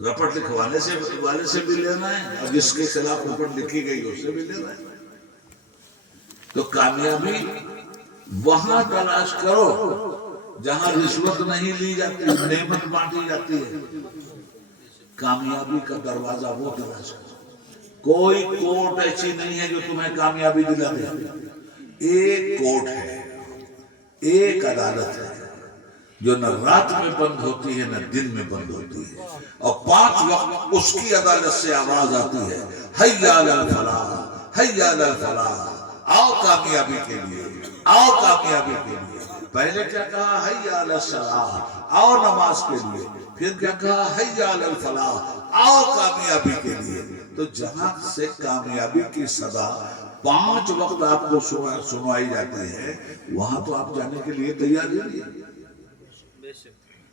رپٹ لکھوانے والے سے بھی لینا ہے، اور جس کے خلاف رپٹ لکھی گئی اس سے بھی لینا ہے۔ تو کامیابی وہاں تلاش کرو جہاں رشوت نہیں لی جاتی، نعمت بانٹی جاتی ہے۔ کامیابی کا دروازہ وہ تلاش کرو۔ کوئی کورٹ ایسی نہیں ہے جو تمہیں کامیابی دلا دے۔ ایک کورٹ ہے، ایک عدالت ہے جو نہ رات میں بند ہوتی ہے نہ دن میں بند ہوتی ہے، اور 5 وقت اس کی عدالت سے آواز آتی ہے، حی علی الفلاح، حی علی الفلاح، آؤ کامیابی کے لیے، آؤ کامیابی کے لیے۔ پہلے کیا کہا؟ حی علی الصلاح، آؤ نماز کے لیے۔ پھر کیا کہا؟ حی علی الفلاح، آؤ کامیابی کے لیے۔ تو جہاں سے کامیابی کی صدا 5 وقت آپ کو سنوائی جاتی ہے، وہاں تو آپ جانے کے لیے تیار نہیں ہے۔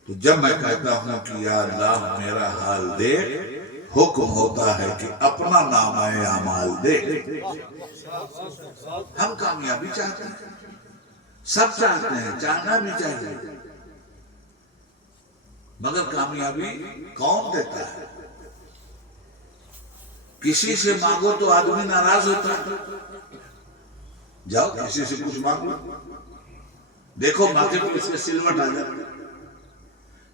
تو جب میں کہتا ہوں کہ یا اللہ میرا حال دیکھ، حکم ہوتا ہے کہ اپنا نامہ اعمال دیکھ۔ ہم کامیابی چاہتے ہیں، سب چاہتے ہیں، چاہنا بھی چاہیے، مگر کامیابی کون دیتا ہے؟ کسی سے مانگو تو آدمی ناراض ہوتا ہے، جاؤ کسی سے کچھ مانگو، دیکھو ماتھے کو اس کے سلوٹ آ جاتا ہے۔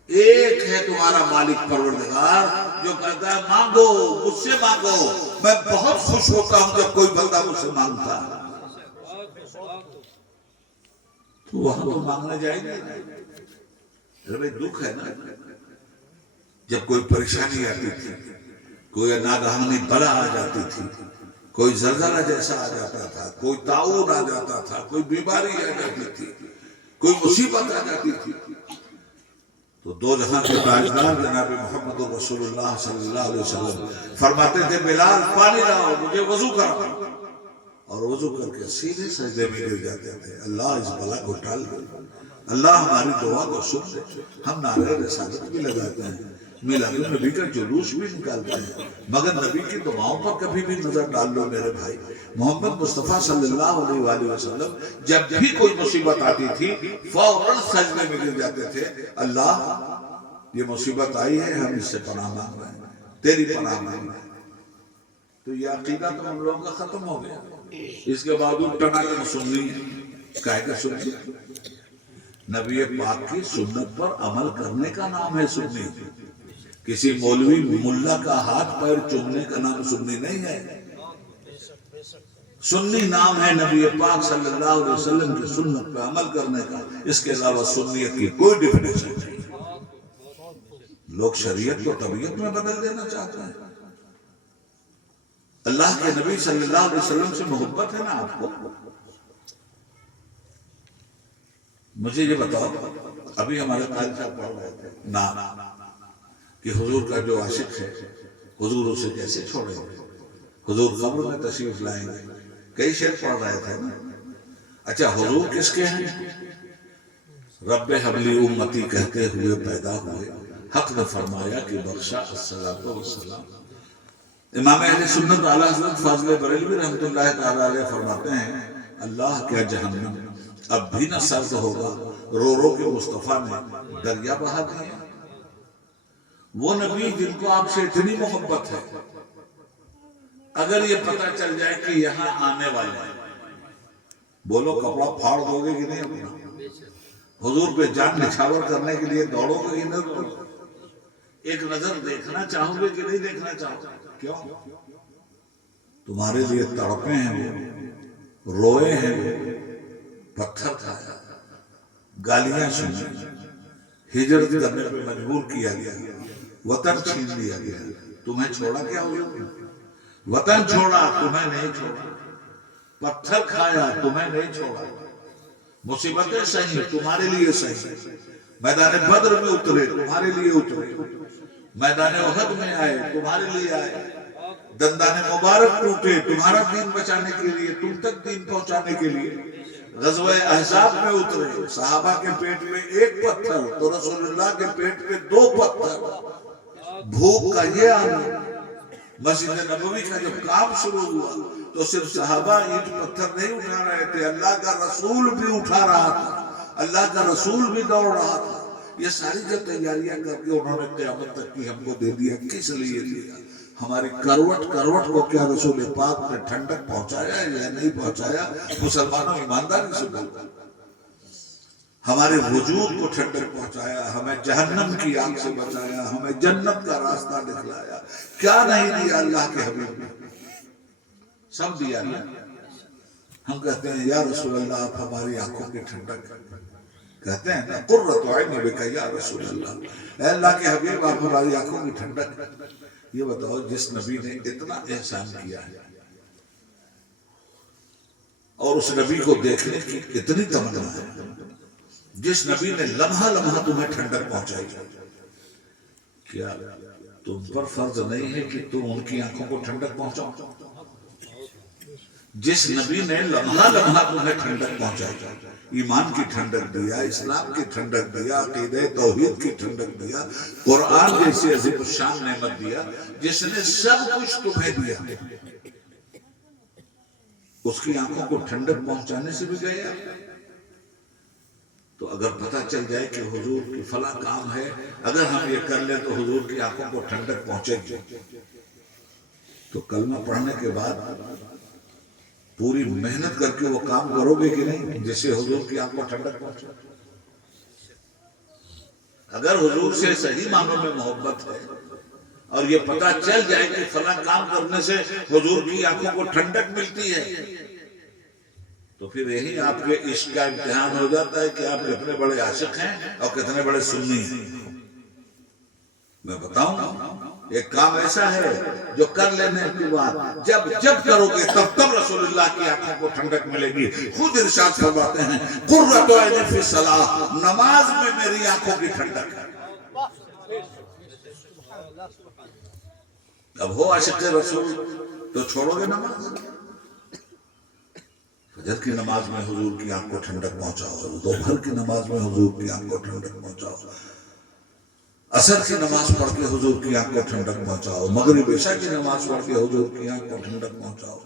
ایک ہے تمہارا مالک پروردگار جو کہتا ہے مانگو، مجھ سے مانگو، میں بہت خوش ہوتا ہوں جب کوئی بندہ مجھ سے مانگتا ہے۔ تو وہاں تو مانگنے جائیں گے۔ بھائی دکھ ہے نا، جب کوئی پریشانی آتی تھی، کوئی ناگہانی بلا آ جاتی تھی، کوئی زلزلہ جیسا آ جاتا تھا، کوئی طاعون آ جاتا تھا، کوئی بیماری آ جاتی تھی، کوئی مصیبت آ جاتی تھی، تو 2 جہاں کے تاجدار جناب محمد رسول اللہ صلی اللہ علیہ وسلم فرماتے تھے بلال پانی لاؤ، مجھے وضو کرو، اور وضو کر کے سیدھے سجدے میں گر جاتے تھے، اللہ اس بلا کو ٹال دے، اللہ ہماری دعا کو سن لے۔ ہم نعرہ رسالت بھی لگاتے ہیں، میلاد النبی کا جلوس بھی نکالتے ہیں، مگر نبی کی دعاؤں پر کبھی بھی نظر ڈال لو میرے بھائی۔ محمد مصطفیٰ صلی اللہ علیہ وآلہ وسلم جب بھی کوئی مصیبت آتی تھی فوراً سجدے میں گر جاتے تھے، اللہ یہ مصیبت آئی ہے، ہم اس سے پناہ مانگ رہے ہیں، تیری پناہ مانگ رہے ہیں۔ تو یہ عقیدہ تو ہم لوگوں کا ختم ہو گیا۔ اس کے باوجود ٹناٹن سننی ہے، کہے کہ سننی نبی پاک کی سنت پر عمل کرنے کا نام ہے سننی۔ کسی مولوی ملا کا ہاتھ پیر چومنے کا نام سننی نہیں ہے۔ سنی نام ہے نبی پاک صلی اللہ علیہ وسلم کی سنت پر عمل کرنے کا، اس کے علاوہ سنیت کی کوئی ڈیفینیشن نہیں۔ لوگ شریعت کو طبیعت میں بدل دینا چاہتے ہیں۔ اللہ کے نبی صلی اللہ علیہ وسلم سے محبت ہے نا آپ کو؟ مجھے یہ بتاؤ، ابھی ہمارے قائد صاحب پڑھ رہے تھے نام کہ حضور کا جو عاشق ہے حضور اسے کیسے چھوڑیں گے، حضور قبر میں تشریف لائیں گے، کئی شعر پڑھ رہے تھے نا۔ اچھا حضور کس کے ہیں؟ رب حبلی امتی کہتے ہوئے پیدا ہوئے، حق نے فرمایا کہ بخشا الصلاۃ والسلام۔ امام اہل سنت اعلیٰ حضرت فاضل بریلوی رحمۃ اللہ تعالیٰ علیہ فرماتے ہیں اللہ کیا جہنم اب بھی نہ سرد ہوگا، رو رو کے مصطفیٰ نے دریا بہا دیا۔ وہ نبی جن کو آپ سے اتنی محبت ہے، اگر یہ پتہ چل جائے کہ یہاں آنے والے ہیں، بولو کپڑا پھاڑ دو گے کہ نہیں اپنا؟ حضور پہ جان نچھاور کرنے کے لیے دوڑو گے کہ نہیں دوڑو؟ ایک نظر دیکھنا چاہو گے کہ نہیں دیکھنا چاہو گے؟ کیوں؟ تمہارے لیے تڑپے ہیں وہ، روئے ہیں وہ، پتھر کھایا، گالیاں سنی، ہجرت کرنے پہ مجبور کیا گیا، وطن چھین لیا گیا، تمہیں چھوڑا کیا حضور؟ وطن چھوڑا، تمہیں نہیں چھوڑا، پتھر کھایا، تمہیں نہیں چھوڑا، مصیبتیں سہی، تمہارے لیے سہی، میدان بدر میں اترے، تمہارے لیے اترے، میدان احد میں آئے، تمہارے لیے آئے، دندان مبارک ٹوٹے تمہارا دین بچانے کے لیے، تم تک دین پہنچانے کے لیے، غزوہ احزاب میں اترے، صحابہ کے پیٹ میں ایک پتھر تو رسول اللہ کے پیٹ میں 2 پتھر، بھوک کا یہ عالم، مسجد نبوی کا جب کام شروع ہوا تو صرف صحابہ اینٹ پتھر نہیں اٹھا رہے تھے، اللہ کا رسول بھی اٹھا رہا تھا، اللہ کا رسول بھی دوڑ رہا تھا۔ یہ ساری جب تیاریاں کر کے انہوں نے قیامت تک کی ہم کو دے دیا، کس لیے دیا؟ ہماری کروٹ کو کیا رسول پاک نے ٹھنڈک پہنچایا یا نہیں پہنچایا؟ مسلمانوں ایمانداری سے بولو، ہمارے وجود کو ٹھنڈک پہنچایا، ہمیں جہنم کی آگ سے بچایا، ہمیں جنت کا راستہ دکھلایا، کیا نہیں دیا اللہ کے حبیب نے؟ سب دیا نا۔ ہم کہتے ہیں یا رسول اللہ آپ ہماری آنکھوں کی ٹھنڈک، کہتے ہیں نا قرۃ عین بک یا رسول اللہ، اے اللہ کے حبیب آپ ہماری آنکھوں کی ٹھنڈک۔ یہ بتاؤ جس نبی نے اتنا احسان کیا ہے اور اس نبی کو دیکھنے کی اتنی تمنا ہے، جس نبی نے لمحہ لمحہ تمہیں ٹھنڈک پہنچائی، کیا تم پر فرض نہیں ہے کہ تم ان کی آنکھوں کو ٹھنڈک پہنچاؤ؟ جس نبی نے لمحہ لمحہ تمہیں ٹھنڈک پہنچائی، ایمان کی ٹھنڈک دیا، اسلام کی ٹھنڈک دیا، عقیدہ توحید کی ٹھنڈک دیا، قرآن جیسی عظیم الشان نعمت دیا، جس نے سب کچھ تمہیں دیا، اس کی آنکھوں کو ٹھنڈک پہنچانے سے بھی گیا۔ تو اگر پتہ چل جائے کہ حضور کی فلاں کام ہے، اگر ہم یہ کر لیں تو حضور کی آنکھوں کو ٹھنڈک پہنچے گی، تو کلمہ پڑھنے کے بعد پوری محنت کر کے وہ کام کرو گے کہ نہیں جس سے حضور کی آنکھ کو ٹھنڈک پہنچے؟ اگر حضور سے صحیح معنوں میں محبت ہے اور یہ پتہ چل جائے کہ فلاں کام کرنے سے حضور کی آنکھوں کو ٹھنڈک ملتی ہے، تو پھر یہی آپ کے عشق کا امتحان ہو جاتا ہے کہ آپ کتنے بڑے عاشق ہیں اور کتنے بڑے سنی ہیں۔ میں بتاؤں ایک کام ایسا ہے جو کر لینے کے بعد جب کرو گے تب رسول اللہ کی آنکھوں کو ٹھنڈک ملے گی۔ خود ارشاد فرماتے ہیں قرۃ عین فی الصلاۃ، نماز میں میری آنکھوں کی ٹھنڈک ہے۔ اب ہو عاشق رسول تو چھوڑو گے نماز؟ فجر کی نماز میں حضور کی آنکھ کو ٹھنڈک پہنچاؤ، دوپہر کی نماز میں حضور کی آنکھ کو ٹھنڈک پہنچاؤ، عصر کی نماز پڑھ کے حضور کی آنکھ کو ٹھنڈک پہنچاؤ، مغرب عشاء کی نماز پڑھ کے حضور کی آنکھ کو ٹھنڈک پہنچاؤ،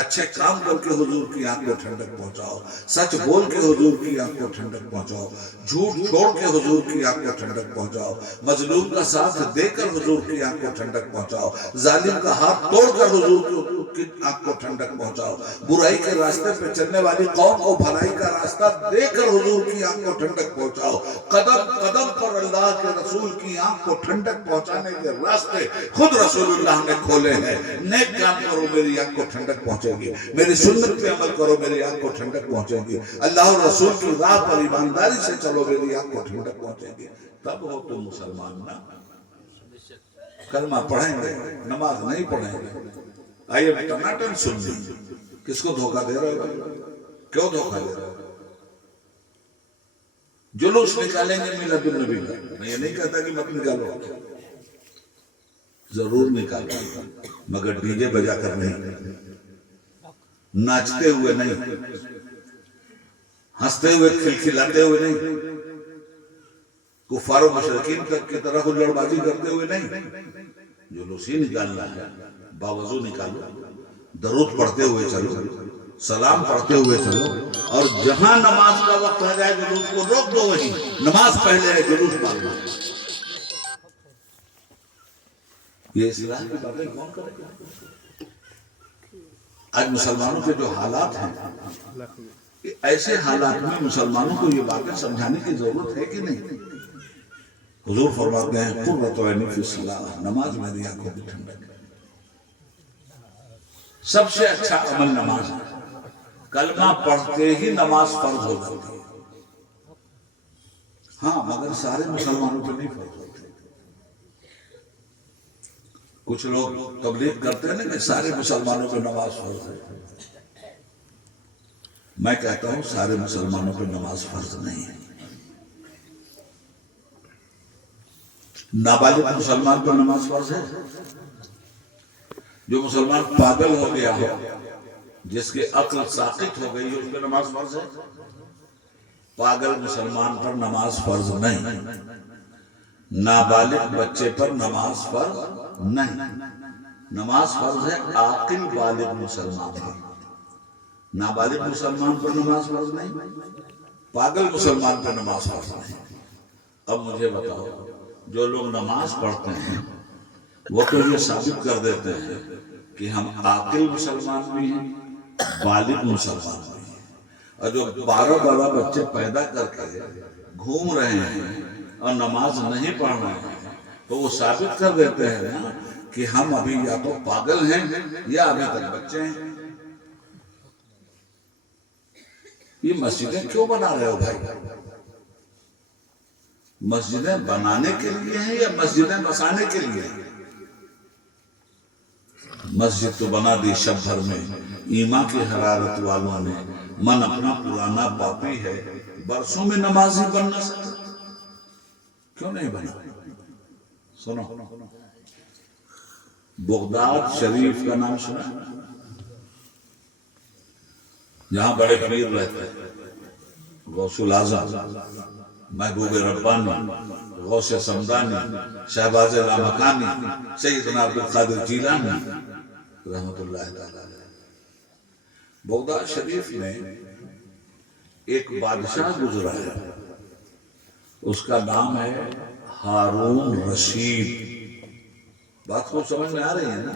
اچھے کام کر کے حضور کی آنکھ کو ٹھنڈک پہنچاؤ، سچ بول کے حضور کی آنکھ کو ٹھنڈک پہنچاؤ، جھوٹ چھوڑ کے حضور کی آنکھ کو ٹھنڈک پہنچاؤ، مظلوم کا ساتھ دے کر حضور کی آنکھ کو ٹھنڈک پہنچاؤ، ظالم کا ہاتھ توڑ کر حضور کی آنکھ کو ٹھنڈک پہنچاؤ، برائی کے راستے پہ چلنے والی قوم کو بھلائی کا راستہ دے کر حضور کی آنکھ کو ٹھنڈک پہنچاؤ۔ قدم قدم پر اللہ کے رسول کی آنکھ کو ٹھنڈک پہنچانے کے راستے خود رسول اللہ نے کھولے ہیں۔ نیک کام کرو میری آنکھ کو ٹھنڈک پہنچے گی، میری سنت پہ عمل کرو میری آنکھ کو ٹھنڈک پہنچے گی، اللہ اور رسول کی راہ پر ایمانداری سے چلو میری آنکھ کو ٹھنڈک پہنچے گی، تب ہو تم مسلمان نا۔ کلمہ پڑھیں گے نماز نہیں پڑھیں گے، آئیے ٹناٹن سن لی، کس کو دھوکہ دے رہے ہو؟ کیوں دھوکہ دے رہے ہو؟ جلوس نکالیں گے میلاد النبی کا، میں یہ نہیں کہتا کہ مت نکالو، ضرور نکالو، مگر ڈی جے بجا کر نہیں، ناچتے ہوئے نہیں، ہنستے ہوئے کھلکھلاتے ہوئے نہیں، کفار و مشرکین کی طرح ہلڑ بازی کرتے ہوئے نہیں، جلوس ہی نکالنا ہے، باوضو نکالو، درود پڑھتے ہوئے چلو، سلام پڑھتے ہوئے چلو، اور جہاں نماز کا وقت آ جائے جلوس کو روک دو، وہی نماز پہلے ہے جلوس بعد میں۔ یہ اسلام کی باتیں کون کرے گا؟ آج مسلمانوں کے جو حالات ہیں، ایسے حالات میں مسلمانوں کو یہ باتیں سمجھانے کی ضرورت ہے کہ نہیں؟ حضور فرماتے ہیں قرۃ عینی فی الصلاۃ، نماز میری آنکھوں کی ٹھنڈک ہے۔ سب سے اچھا عمل نماز ہے۔ کلمہ پڑھتے ہی نماز فرض ہو جاتی ہے، ہاں مگر سارے مسلمانوں پہ نہیں فرض ہوتی۔ کچھ لوگ تبلیغ کرتے ہیں نا کہ سارے مسلمانوں پہ نماز فرض ہے، میں کہتا ہوں سارے مسلمانوں پہ نماز فرض نہیں ہے۔ نابالغ مسلمان پر نماز فرض ہے؟ جو مسلمان پاگل ہو گیا ہو، جس کی عقل ساقط ہو گئی ہے، اس پہ نماز فرض ہے؟ پاگل مسلمان پر نماز فرض نہیں، نابالغ بچے پر نماز فرض نہیں۔ نماز فرض ہے عاقل بالغ مسلمان پر، نابالغ مسلمان پر نماز فرض نہیں، پاگل مسلمان پر نماز فرض نہیں۔ اب مجھے بتاؤ، جو لوگ نماز پڑھتے ہیں وہ تو یہ ثابت کر دیتے ہیں کہ ہم عاقل مسلمان بھی ہیں، بالغ مسلمان بھی ہیں، اور جو 12 بچے پیدا کر کے گھوم رہے ہیں اور نماز نہیں پڑھ رہے ہیں تو وہ ثابت کر دیتے ہیں نا کہ ہم ابھی یا تو پاگل ہیں یا ابھی تک بچے ہیں۔ یہ مسجدیں کیوں بنا رہے ہو بھائی؟ مسجدیں بنانے کے لیے ہیں یا مسجدیں بسانے کے لیے ہیں؟ مسجد تو بنا دی شب بھر میں، ایمان کی حرارت والوں نے، من اپنا پرانا پاپی ہے، برسوں میں نمازی بن نہ سکتا، کیوں نہیں بنا؟ سنو، بغداد شریف کا نام سنا؟ جہاں بڑے پیر رہتے ہیں، غوث الاعظم، محبوب ربانی، غوث سمدانی، شہباز لامکانی، سیدنا عبدالقادر جیلانی رحمت اللہ تعالیٰ علیہ۔ بغداد شریف میں ایک بادشاہ گزرا ہے، اس کا نام ہے ہارون رشید۔ بات خوب سمجھ میں آ رہی ہے نا؟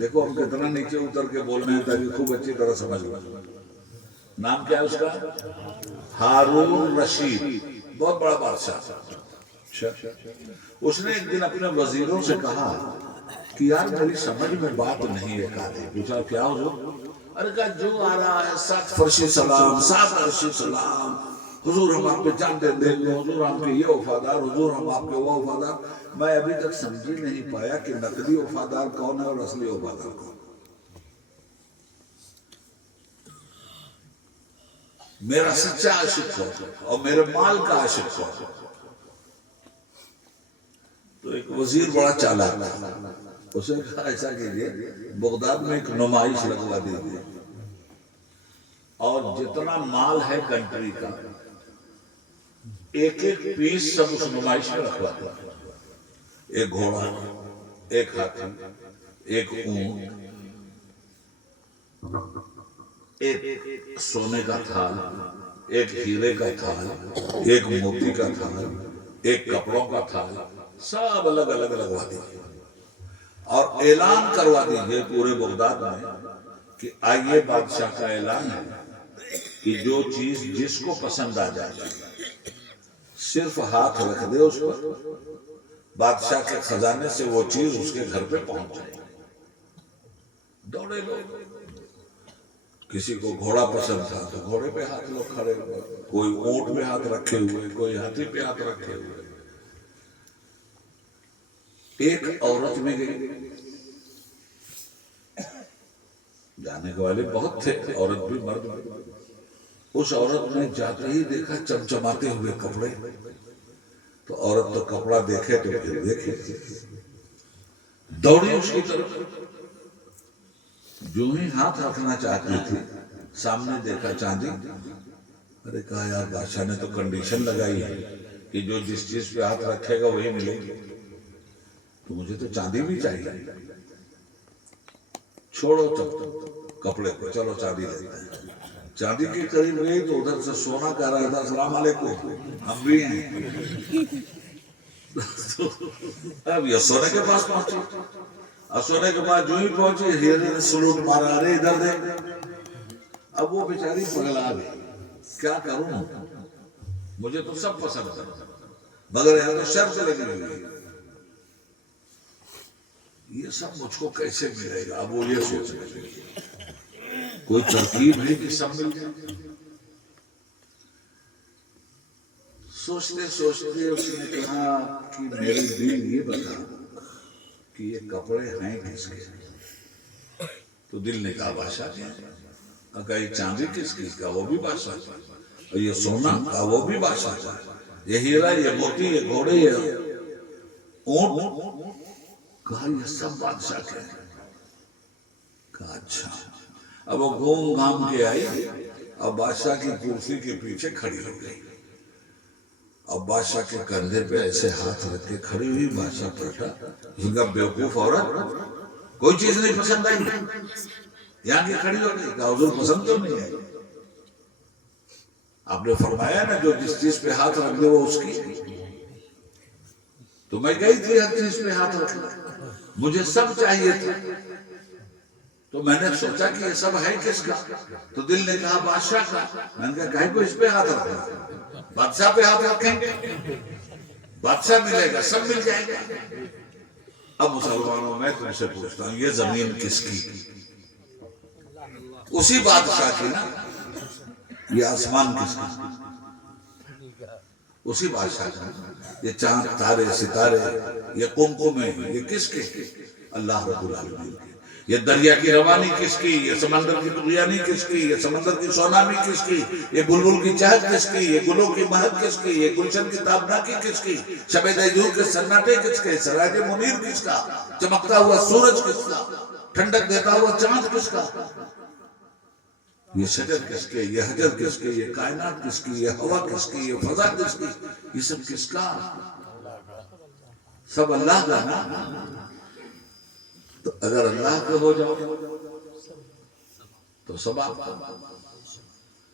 دیکھو ہم کتنا نیچے اتر کے بول رہے ہیں تاکہ خوب اچھی طرح سمجھ لیں۔ نام کیا ہے اس کا؟ ہارون رشید، بہت بڑا بادشاہ۔ اس نے ایک دن اپنے وزیروں سے کہا کہ یار میری سمجھ میں بات نہیں ہے کہتے۔ پوچھا کیا حضور؟ ارے کہا جو آ رہا ہے 7 فرشی سلام، 7 عرشی سلام، حضور ہم آپ پہ جان دے دیں گے، حضور ہم کے یہ وفادار، حضور ہم آپ کے وہ وفادار۔ میں ابھی تک سمجھ ہی نہیں پایا کہ نقلی وفادار کون ہے اور اصلی وفادار کون ہے۔ میرا سچا عاشق کون اور میرے مال کا عاشق کون؟ تو ایک وزیر بڑا چالاک تھا، اسے کہا ایسا کیجئے بغداد میں ایک نمائش لگوا دیجئے اور جتنا مال ہے کنٹری کا ایک پیس سب اس نمائش میں رکھوا دیا، ایک گھوڑا، ایک ہاتھی، ایک اونٹ، ایک سونے کا تھال، ایک ہیرے کا تھال، ایک موتی کا تھال، ایک کپڑوں کا تھال، سب الگ الگ لگوا دیجیے اور اعلان کروا دیجیے پورے بغداد میں کہ آئیے بادشاہ کا اعلان ہے کہ جو چیز جس کو پسند آ جائے صرف ہاتھ رکھ دے اس پر، بادشاہ کے خزانے سے وہ چیز اس کے گھر پہ پہنچ جائے۔ دوڑے لوگ، کسی کو گھوڑا پسند تھا تو گھوڑے پہ ہاتھ لوگ کھڑے ہوئے، کوئی اونٹ پہ ہاتھ رکھے ہوئے، کوئی ہاتھی پہ ہاتھ رکھے ہوئے۔ ایک عورت میں گئی، جانے کے والے بہت تھے، عورت بھی مرد بھی۔ اس عورت نے جاتے ہی دیکھا چمچماتے ہوئے کپڑے، تو عورت تو کپڑا دیکھے تو پھر دیکھے، دوڑی اس کی طرف، جو ہی ہاتھ رکھنا چاہتی تھی سامنے دیکھا چاندی۔ ارے کہا یار بادشاہ نے تو کنڈیشن لگائی ہے کہ جو جس چیز پہ ہاتھ رکھے گا وہی ملے گی، تو مجھے تو چاندی بھی چاہیے۔ چھوڑو تب کپڑے کو، چلو چاندی لیتے ہیں۔ چاندی کے قریب گئی تو ادھر سے سونا کہہ رہا تھا السلام علیکم ہم بھی ہیں۔ اب یہ سونے کے پاس پہنچی، اور سونے کے پاس جو ہی پہنچی ہیرے نے سلوٹ مارا، ارے ادھر دیکھ۔ اب وہ بیچاری پگلا گئی، کیا کروں، مجھے تو سب پسند ہے مگر یہاں تو شرط لگی ہوئی ہے. یہ سب مجھ کو کیسے ملے گا؟ اب وہ یہ سوچ رہے ہیں کوئی ترکیب ہے کہ سب مل جائے. سوچتے سوچتے اس نے کہا کہ میرے دل یہ بتا کہ یہ کپڑے ہیں کس کے؟ تو دل نے کہا بادشاہ کے. کہا یہ چاندی کس کی؟ کہا وہ بھی بادشاہ کا. اور یہ سونا؟ کہا وہ بھی بادشاہ کا. یہ ہیرا، یہ موتی، یہ گھوڑے، یہ اونٹ؟ کہا یہ سب بادشاہ کے ہیں. کہا اچھا. اب وہ گھوم گھام کے آئی، اب بادشاہ کی کرسی کے پیچھے کھڑی ہو گئی. اب بادشاہ کے کندھے پہ ایسے ہاتھ رکھ کے کھڑی ہوئی. بادشاہ پلٹا، اس نے کہا بیوقوف عورت، کوئی چیز نہیں پسند آئی؟ یہاں کی کھڑی ہو گئی. کہا حضور پسند تو نہیں ہے. آپ نے فرمایا نا جو جس چیز پہ ہاتھ رکھ دے وہ اس کی. تو میں گئی تھی ہر چیز پہ ہاتھ رکھنا، مجھے سب چاہیے تھا. تو میں نے سوچا کہ یہ سب ہے کس کا؟ تو دل نے کہا بادشاہ کا. میں نے کہا کہیں کو اس پہ ہاتھ رکھنا؟ بادشاہ پہ ہاتھ رکھیں گے، بادشاہ ملے گا، سب مل جائے گا. اب مسلمانوں میں تم سے پوچھتا ہوں یہ زمین کس کی؟ اسی بادشاہ کی نا. یہ آسمان کس کی؟ اسی بادشاہ کا. یہ چاند، تارے، ستارے، یہ قمقمے، یہ کس کے؟ اللہ رب العالمین کے. یہ دریا کی روانی کس کی؟ یہ سمندر کی طغیانی کس کی؟ یہ سمندر کی سونامی کس کی؟ یہ بلبل کی چہک کس کی؟ یہ گلوں کی مہک کس کی؟ یہ گلشن کی تابناکی کس کی؟ شب دیجور کے سناٹے کس کے؟ سراج منیر کس کا؟ چمکتا ہوا سورج کس کا؟ ٹھنڈک دیتا ہوا چاند کس کا؟ یہ شجر کس کے؟ یہ حجر کس کے؟ یہ کائنات کس کی؟ یہ ہوا کس کی؟ یہ فضا کس کی؟ یہ سب کس کا؟ سب اللہ کا نا. تو اگر اللہ کے ہو جاؤ تو سب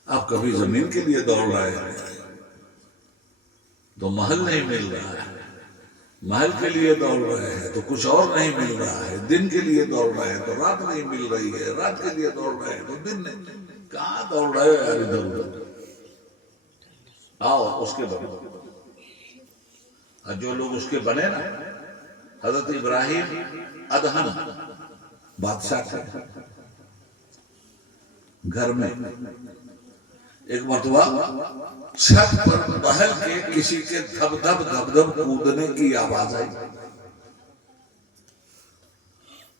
آپ کبھی زمین کے لیے دوڑ رہے ہیں تو محل نہیں مل رہا ہے، محل کے لیے دوڑ رہے ہیں تو کچھ اور نہیں مل رہا ہے، دن کے لیے دوڑ رہے ہیں تو رات نہیں مل رہی ہے، رات کے لیے دوڑ رہے ہیں تو دن نہیں. کہاں دوڑ رہے ہو یار ادھر ادھر؟ آؤ اس کے بنے. اور جو لوگ اس کے بنے نا، حضرت ابراہیم ادہن بادشاہ تھے، گھر میں ایک مرتبہ چھت پر بہل کے کسی کے دھب دھب دھب دھب کودنے کی آواز آئی.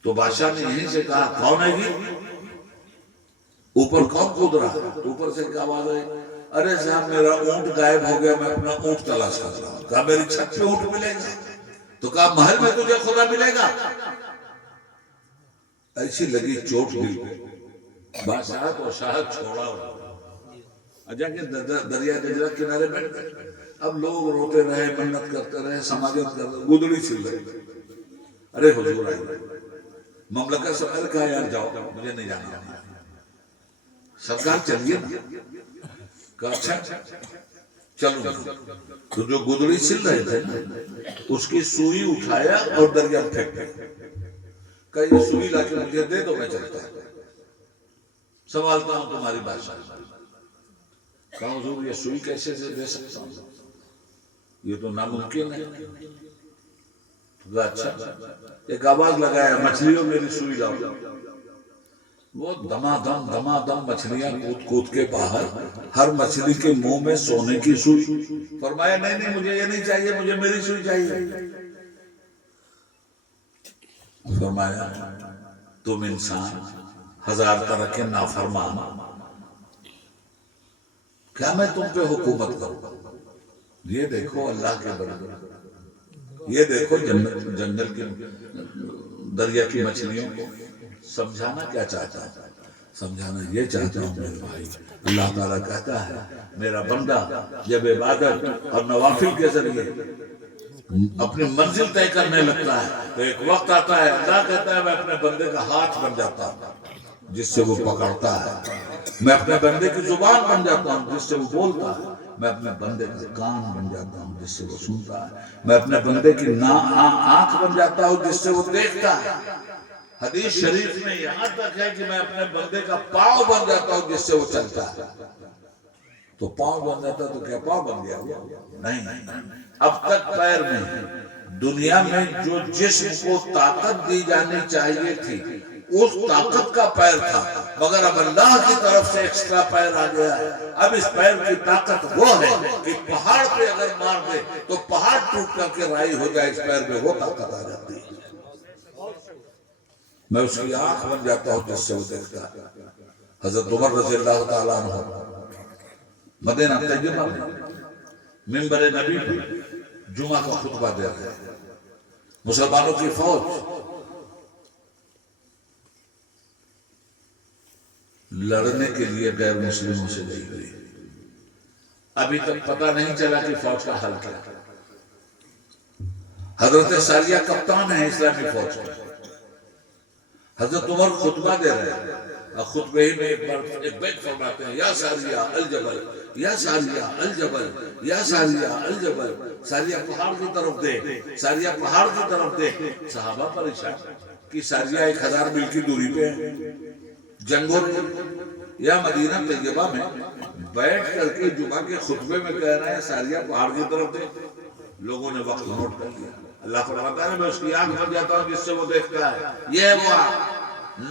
تو بادشاہ نے یہیں سے کہا کون ہے جی؟ اوپر کون کود رہا ہے؟ اوپر سے کیا آواز آئی؟ ارے صاحب میرا اونٹ غائب ہو گیا، میں اپنا اونٹ تلاش کر رہا ہوں. کہا میری چھت پہ اونٹ ملے گا؟ تو کہا محل میں تجھے خدا ملے گا. ایسی لگی چوٹ دل پہ، بادشاہ کو شاہ چھوڑا جا کے دریا دجلہ کنارے بیٹھ گئے. اب لوگ روتے رہے، منت کرتے رہے، سماجت کر رہے، گدڑی چل رہی. ارے حضور آئی، مملکت سے پہلے کہا یار جاؤ، مجھے نہیں جانا. سرکار چلیے نا. کہا اچھا چلو. تو جو گدڑی چل رہے تھے نا اس کی سوئی اٹھایا اور دریا میں پھینک دیا. کہا یہ سوئی لا کے مجھے دے دو، میں چلتا ہوں، سنبھالتا ہوں تمہاری بادشاہ. کہا حضور یہ سوئی کیسے دے سکتا ہوں، یہ تو ناممکن ہے. کہا اچھا. ایک آواز لگایا مچھلیوں میری سوئی لاؤ. وہ دما دم مچھلیاں کود کود کے باہر، ہر مچھلی کے منہ میں سونے کی سوئی. فرمایا نہیں مجھے یہ نہیں چاہیے، مجھے میری سوئی چاہیے. فرمایا تم انسان ہزار طرح کے نافرمان، کیا میں تم پہ حکومت کروں؟ یہ دیکھو اللہ کے بندے، یہ دیکھو جنگل کے دریا کی مچھلیوں کو. سمجھانا کیا چاہتا ہے؟ سمجھانا یہ چاہتا ہوں میرے بھائی، اللہ تعالیٰ کہتا ہے میرا بندہ جب عبادت اور نوافل کے ذریعے اپنی منزل طے کرنے لگتا ہے تو ایک وقت آتا ہے اللہ کہتا ہے میں اپنے بندے کا ہاتھ بن جاتا ہوں جس سے وہ پکڑتا ہے، میں اپنے بندے کی زبان بن جاتا ہوں جس سے وہ بولتا ہے، میں اپنے بندے کا کان بن جاتا ہوں جس سے وہ سنتا ہے، میں اپنے بندے کی آنکھ بن جاتا ہوں جس سے وہ دیکھتا ہے. حدیث شریف میں یہاں تک ہے کہ میں اپنے بندے کا پاؤں بن جاتا ہوں جس سے وہ چلتا ہے. تو پاؤں بن جاتا تو کیا پاؤں بن گیا؟ نہیں، اب تک پیر میں ہے۔ دنیا میں جو جسم کو طاقت دی جانی چاہیے تھی اس طاقت کا پیر تھا، مگر اب اللہ کی طرف سے ایکسٹرا پیر آ گیا ہے۔ اب اس پیر کی طاقت وہ ہے کہ پہاڑ پہ اگر مار دے تو پہاڑ ٹوٹ کر کے رائی ہو جائے، اس پیر میں وہ طاقت آ جاتی ہے۔ میں اس کی آنکھ بن جاتا ہوں جس سے وہ دیکھتا ہے۔ حضرت عمر رضی اللہ تعالیٰ عنہ مدینہ طیبہ میں منبر نبی پر جمعہ کا خطبہ دے رہے ہیں۔ مسلمانوں کی فوج لڑنے کے لیے غیر مسلموں سے گئی ہوئی، ابھی تک پتہ نہیں چلا کہ فوج کا حل کیا۔ حضرت ساریہ کپتان ہے اسلامی فوج کے۔ حضرت عمر خطبہ دے رہے ہیں، خطبے ہی میں ایک بیت فرماتے ہیں، یا ساریہ الجبل، یا ساریہ الجبل، یا ساریہ الجبل۔ ساریہ پہاڑ کی طرف دے، ساریہ پہاڑ کی طرف دے۔ صحابہ پریشان کہ ساریہ 1000 میل کی دوری پہ ہے، جنگوں یا مدینہ طیبہ میں بیٹھ کر کے جمعہ کے خطبے میں کہہ رہے ہیں ساریہ پہاڑ کی طرف دے۔ لوگوں نے وقت نوٹ کر لیا۔ اللہ فرماتا ہے میں اس کی آنکھ بن جاتا ہوں جس سے وہ دیکھتا ہے۔ یہ ہے وہ آنکھ،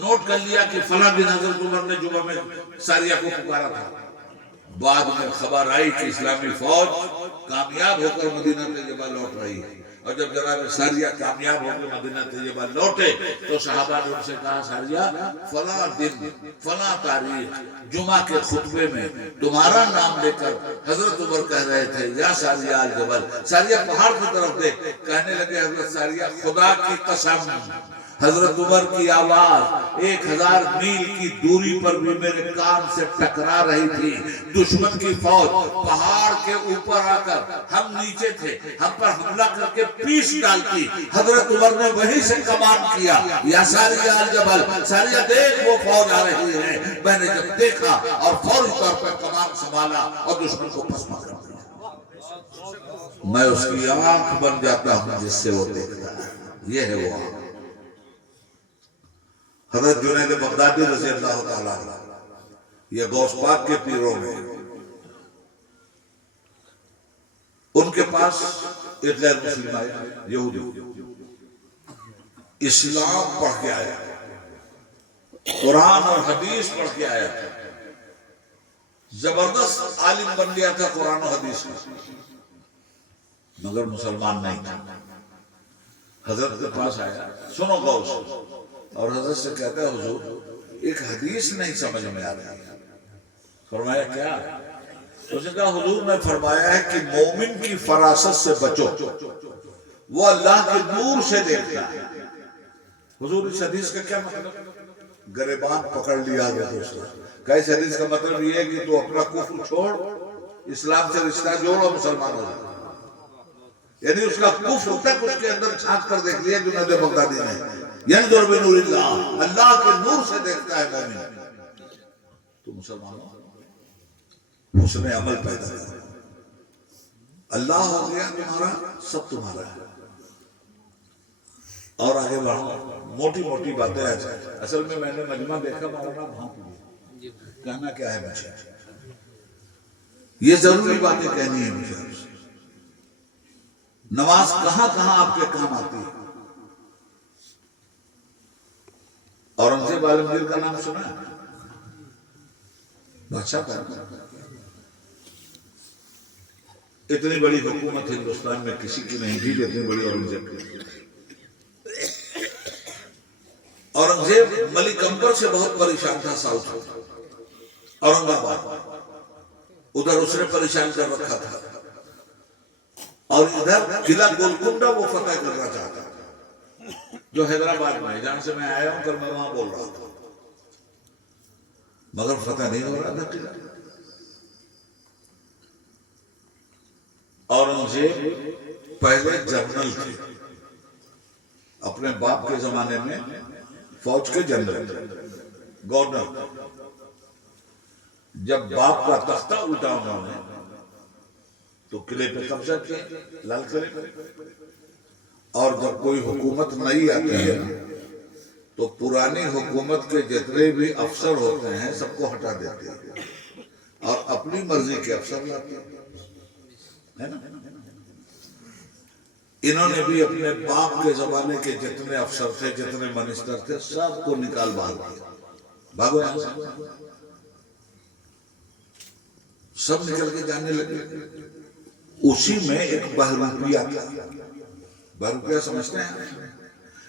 نوٹ کر لیا کہ فلاں دن حضرت عمر نے جمعہ میں ساریہ کو پکارا تھا۔ بعد میں خبر آئی کہ اسلامی فوج کامیاب ہو کر مدینہ طیبہ لوٹ رہی ہے، اور جب جناب ساریہ کامیاب ہو کر مدینہ طیبہ لوٹے تو صحابہ نے ان سے کہا ساریہ فلاں دن فلاں تاریخ جمعہ کے خطبے میں تمہارا نام لے کر حضرت عمر کہہ رہے تھے یا ساریہ الجبل، ساریہ پہاڑ کی طرف دے۔ کہنے لگے حضرت ساریہ خدا کی قسم، حضرت عمر کی آواز 1000 میل کی دوری پر بھی میرے کان سے ٹکرا رہی تھی۔ دشمن کی فوج پہاڑ کے اوپر آ کر، ہم نیچے تھے، ہم پر حملہ کر کے پیش ڈالتی، حضرت عمر نے وہیں سے کمان کیا یا ساریہ الجبل، ساریہ دیکھ وہ فوج آ رہی ہے۔ میں نے جب دیکھا اور فوری طور پر کمان سنبھالا اور دشمن کو پسما کر دیا۔ میں اس کی آنکھ بن جاتا ہوں جس سے وہ دیکھتا ہے۔ یہ ہے وہ آنکھ۔ حضرت جنید بغدادی رضی اللہ تعالیٰ عنہ، یہ غوث پاک کے پیروں میں، ان کے پاس ایک غیر مسلم آیا، یہودی، اسلام پڑھ کے آیا، قرآن اور حدیث پڑھ کے آیا تھا، زبردست عالم بن گیا تھا قرآن و حدیث کا، مگر مسلمان نہیں تھا۔ حضرت کے پاس آیا، سنو غوث، اور حضرت سے کہتا ہے حضور ایک حدیث نہیں سمجھ میں آ رہی ہے۔ فرمایا کیا؟ اس نے کہا حضور نے فرمایا ہے کہ مومن کی فراست سے بچو، وہ اللہ کے نور سے دیکھتا ہے۔ حضور اس حدیث کا کیا مطلب؟ گریبان پکڑ لیا دوستو۔ کہ اس حدیث کا مطلب یہ ہے کہ تو اپنا کفر چھوڑ، اسلام سے رشتہ جوڑ اور مسلمان ہو جائے۔ یعنی اس کا کفر تک اس کے اندر چھانک کر دیکھ لیا جنید بغدادی نے۔ ینظر بنور اللہ، اللہ کے نور سے دیکھتا ہے مومن۔ تو مسلمانوں اس نے عمل پیدا کیا، اللہ ہو گیا تمہارا، سب تمہارا ہے۔ اور آگے بڑھو، موٹی موٹی باتیں اصل میں نے مجمع دیکھا، مولانا بھانپ لیا، کہنا کیا ہے مجھے، یہ ضروری باتیں کہنی ہے مجھے۔ نماز کہاں کہاں آپ کے کام آتی ہے؟ اورنگزیب عالمگیر کا نام سنا ہے؟ بادشاہ کا، اتنی بڑی حکومت ہندوستان میں کسی کی نہیں تھی اتنی بڑی اورنگزیب کی۔ اورنگزیب ملک امبر سے بہت پریشان تھا، ساؤتھ اورنگ آباد، ادھر اس نے پریشان کر رکھا تھا، اور ادھر قلعہ گولکنڈہ وہ فتح کرنا چاہتا تھا، جو حیدرآباد میں ہے، جہاں سے میں آیا ہوں، کل میں وہاں بول رہا تھا، مگر فتح نہیں ہو رہا تھا قلعہ۔ اورنگزیب پہلے جنرل تھے، اپنے باپ کے زمانے میں فوج کے جنرل تھے، گورنر۔ جب باپ کا تختہ الٹا انہوں نے تو قلعے پہ قبضہ کیا، لال قلعے پہ، اور جب کوئی حکومت نئی آتی ہے تو پرانی حکومت کے جتنے بھی افسر ہوتے ہیں سب کو ہٹا دیتے ہیں اور اپنی مرضی کے افسر لاتے ہیں، ہے نا؟ انہوں نے بھی اپنے باپ کے زمانے کے جتنے افسر تھے، جتنے منسٹر تھے، سب کو نکال باہر کیا، بھاگو یہاں سے، سب نکل کے جانے لگے۔ اسی میں ایک بہروپیہ تھا۔ بہروپیہ سمجھتے ہیں؟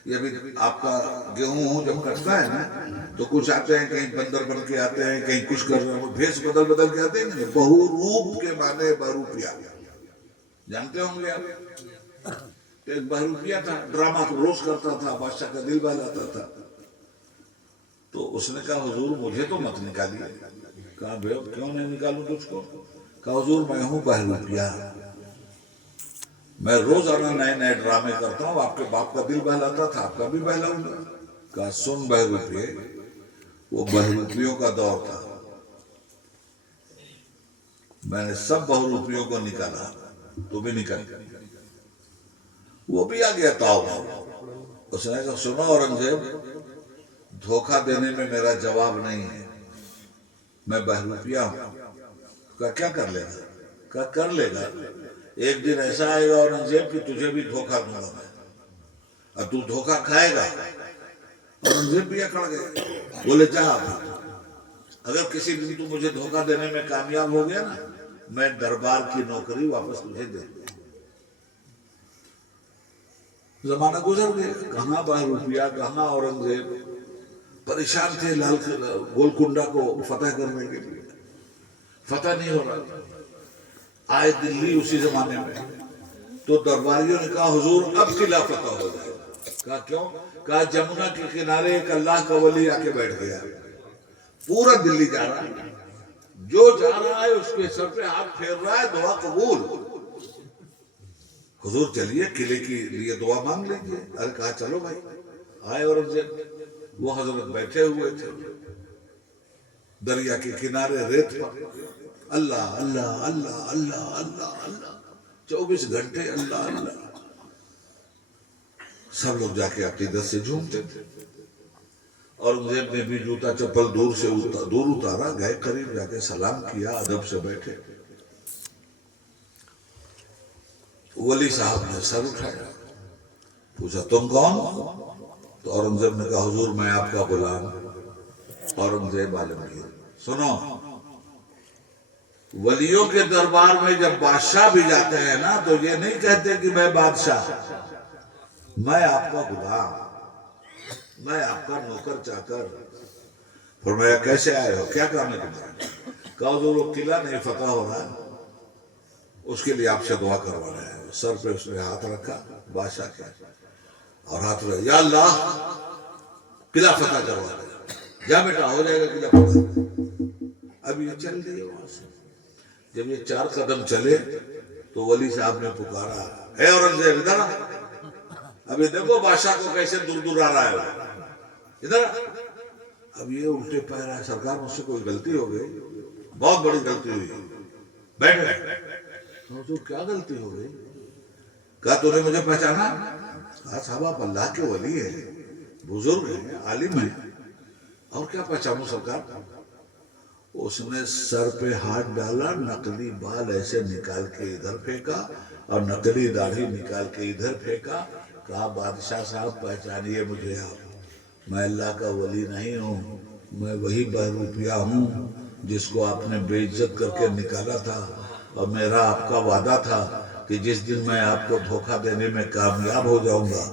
یہ بھی آپ کا گیہوں جب کٹتا ہے نا تو کچھ آتے ہیں، کہیں بندر بن کے آتے ہیں، کہیں کچھ کر رہے ہیں، بھیس بدل کے آتے ہیں۔ بہروپ کے معنی بہروپیہ جانتے ہوں گے آپ۔ تو ایک بہروپیہ تھا، ڈرامہ روز کرتا تھا، بادشاہ کا دل بہلاتا تھا۔ تو اس نے کہا حضور مجھے تو مت نکالیے۔ کہا بھائی کیوں نہیں نکالوں تجھ کو؟ کہا حضور میں ہوں بہروپیہ، میں روزانہ نئے نئے ڈرامے کرتا ہوں، آپ کے باپ کا دل بہلاتا تھا، آپ کا بھی بہلاؤں گا۔ کہا سن بہروپیے، وہ بہروپیوں کا دور تھا، میں نے سب بہروپیوں کو نکالا، تو بھی نکل گیا۔ وہ بھی آ گیا تاؤ میں۔ اس نے کہا سنو اورنگزیب، دھوکہ دینے میں میرا جواب نہیں ہے، میں بہروپیہ ہوں۔ کہا کیا کر لے گا؟ کہا کر لے گا، ایک دن ایسا آئے گا اورنگزیب کہ تجھے بھی دھوکہ دوں گا میں، اب تو دھوکہ کھائے گا۔ اورنگزیب بھی اکڑ گئے، بولے جا اگر کسی دن تو مجھے دھوکہ دینے میں کامیاب ہو گیا نا، میں دربار کی نوکری واپس تجھے دے دوں۔ زمانہ گزر گیا، کہاں بہروپیہ، کہاں اورنگزیب، پریشان تھے لال گولکنڈہ کو فتح کرنے کے لیے، فتح نہیں ہو رہا تھا۔ آئے دلی اسی زمانے میں، تو درباریوں نے کہا حضور اب قلعہ فتح ہو جائے۔ کہا کیوں؟ کہا جمنا کے کنارے ایک اللہ کا ولی آ کے بیٹھ گیا، پورا دلی جا رہا ہے، جو جا رہا ہے اس کے سر پہ ہاتھ پھیر رہا ہے، دعا قبول۔ حضور چلیے قلعے کے لیے دعا مانگ لیجیے۔ ارے کہا چلو بھائی۔ آئے اورنگزیب، وہ حضرت بیٹھے ہوئے تھے دریا کے کنارے ریت پر، اللہ اللہ اللہ اللہ اللہ اللہ، 24 گھنٹے اللہ اللہ۔ سب لوگ جا کے عقیدت سے جھومتے تھے۔ اورنگزیب نے بھی جوتا چپل دور اتارا، گئے قریب، جا کے سلام کیا، ادب سے بیٹھے۔ ولی صاحب نے سر اٹھایا، پوچھا تم کون؟ تو اورنگزیب نے کہا حضور میں آپ کا غلام اورنگزیب عالمگیر۔ سنو، ولیوں کے دربار میں جب بادشاہ بھی جاتے ہیں نا تو یہ نہیں کہتے کہ میں بادشاہ، میں آپ کا غلام، میں آپ کا نوکر چاکر۔ فرمایا کیسے آئے ہو، کیا کام ہے تمہارا؟ کہا حضور وہ قلعہ نہیں فتح ہو رہا ہے، اس کے لیے آپ سے دعا کروا رہے ہیں۔ سر پہ اس نے ہاتھ رکھا بادشاہ کے، اور ہاتھ رکھا یا اللہ قلعہ فتح کروا دے، جا بیٹا ہو جائے گا قلعہ فتح۔ اب یہ چل دیے وہاں سے۔ جب یہ 4 قدم چلے تو ولی صاحب نے پکارا اے اورنگزیب ادھر آ، اب یہ دیکھو بادشاہ کو کیسے دور دور آ رہا ہے، ادھر آ۔ اب یہ الٹے پہ رہا ہے، سرکار مجھ سے کوئی غلطی ہو گئی، بہت بڑی غلطی ہوئی، بیٹھ گئے۔ حضور کیا غلطی ہو گئی؟ کہا تو نے مجھے پہچانا؟ کہا صاحب آپ اللہ کے ولی ہیں، بزرگ ہیں، عالم ہیں، اور کیا پہچانوں سرکار؟ اس نے سر پہ ہاتھ ڈالا، نقلی بال ایسے نکال کے ادھر پھینکا اور نقلی داڑھی نکال کے ادھر پھینکا۔ کہا بادشاہ صاحب پہچانیے مجھے آپ، میں اللہ کا ولی نہیں ہوں، میں وہی بہروپیہ ہوں جس کو آپ نے بے عزت کر کے نکالا تھا، اور میرا آپ کا وعدہ تھا کہ جس دن میں آپ کو دھوکہ دینے میں کامیاب ہو جاؤں گا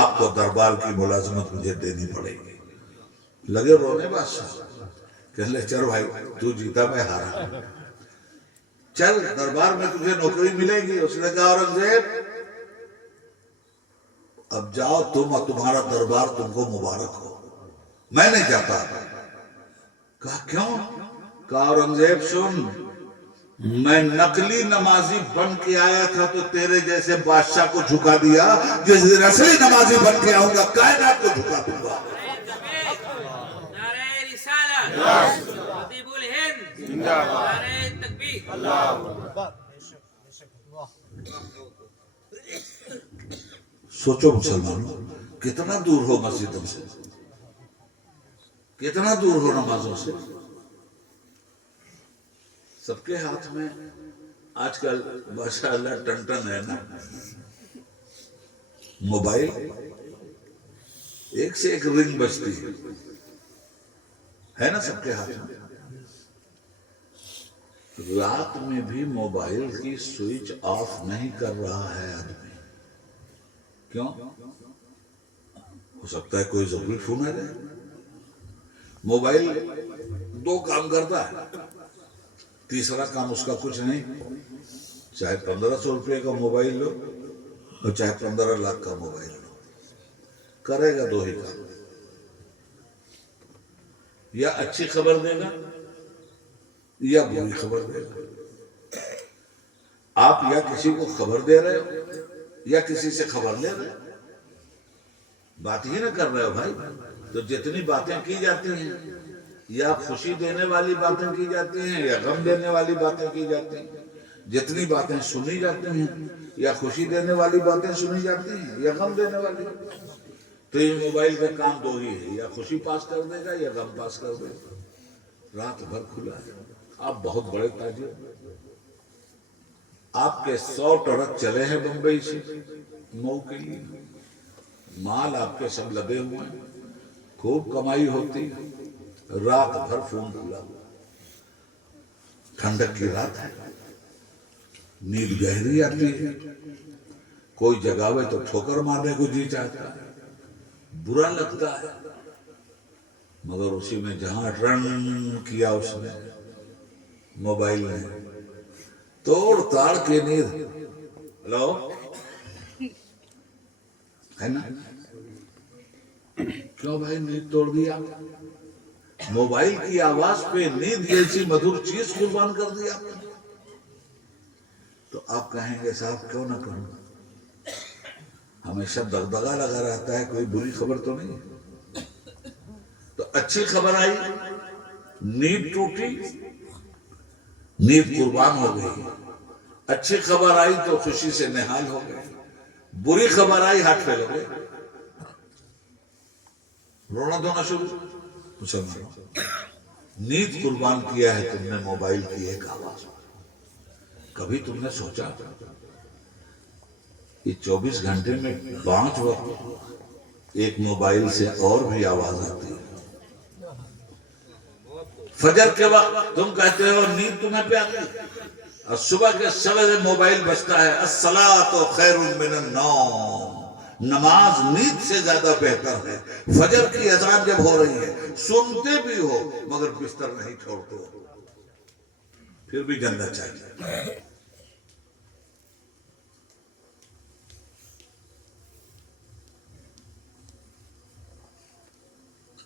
آپ کو دربار کی ملازمت مجھے دینی پڑے گی۔ لگے رونے بادشاہ، کہنے لے چل بھائی تو جیتا میں ہارا، چل دربار میں تجھے نوکری ملے گی۔ اس نے کہا اورنگزیب اب جاؤ تم اور تمہارا دربار تم کو مبارک ہو، میں نہیں جاتا۔ کہا کیوں؟ کہا اورنگزیب سن، میں نقلی نمازی بن کے آیا تھا تو تیرے جیسے بادشاہ کو جھکا دیا، جس دن اصلی نمازی بن کے آؤں گا کائنات کو جھکا دوں گا۔ نعرہ رسالت، خطیب الہند، نعرہ تکبیر۔ سوچو مسلمانوں، کتنا دور ہو مسجدوں سے، کتنا دور ہو نمازوں سے۔ سب کے ہاتھ میں آج کل ماشاءاللہ ٹن ٹن ہے نا، موبائل ایک سے ایک رنگ بجتی ہے نا سب کے ہاتھ میں. رات میں بھی موبائل کی سوئچ آف نہیں کر رہا ہے آدمی. کیوں؟ ہو سکتا ہے کوئی ضروری فون آ جائے. موبائل 2 کام کرتا ہے، تیسرا کام اس کا کچھ نہیں. چاہے 1500 روپے کا موبائل لو اور چاہے 15 لاکھ کا موبائل لو، کرے گا 2 ہی کام. یا اچھی خبر دے گا یا بری خبر دے گا. آپ یا کسی کو خبر دے رہے ہو یا کسی سے خبر لے رہے ہو. بات ہی نہ کر رہے ہو بھائی. تو جتنی باتیں کی جاتی ہیں یا خوشی دینے والی باتیں کی جاتی ہیں یا غم دینے والی باتیں کی جاتی ہیں، جتنی باتیں سنی جاتی ہیں یا خوشی دینے والی باتیں سنی جاتی ہیں یا غم دینے والی. تو یہ موبائل کا کام 2 ہی ہے، یا خوشی پاس کر دے گا یا غم پاس کر دے گا. رات بھر کھلا ہے. آپ بہت بڑے تاجر، آپ کے 100 ٹرک چلے ہیں بمبئی سے مئو کے لیے، مال آپ کے سب لگے ہوئے ہیں، خوب کمائی ہوتی، رات بھر فون کھلا. ٹھنڈک کی رات ہے، نیند گہری آتی ہے، کوئی جگاوے تو ٹھوکر مارنے کو جی چاہتا ہے، برا لگتا ہے. مگر اسی میں جہاں رن کیا اس نے موبائل نے، توڑ تاڑ کے نیند. ہلو ہے نا؟ کیوں بھائی نیند توڑ دیا؟ موبائل کی آواز پہ نیند جیسی مدھر چیز قربان کر دیا. تو آپ کہیں گے صاحب کیوں نہ کروں؟ ہمیشہ دغدغہ لگا رہتا ہے، کوئی بری خبر تو نہیں ہے. تو اچھی خبر آئی، نیند ٹوٹی، نیند قربان ہو گئی. اچھی خبر آئی تو خوشی سے نہال ہو گئے. بری خبر آئی ہاتھ پہ لگے، رونا دھونا شروع. مسلمان نیند قربان کیا ہے تم نے موبائل کی ایک آواز. کبھی تم نے سوچا کہ 24 گھنٹے میں 5 وقت ایک موبائل سے اور بھی آواز آتی ہے. فجر کے وقت تم کہتے ہو نیند تمہیں پہ آتی ہے، اور صبح کے سویرے موبائل بجتا ہے الصلاۃ خیر من النوم، نماز نیند سے زیادہ بہتر ہے. فجر کی اذان جب ہو رہی ہے سنتے بھی ہو مگر بستر نہیں چھوڑتے ہو، پھر بھی جنت چاہیے.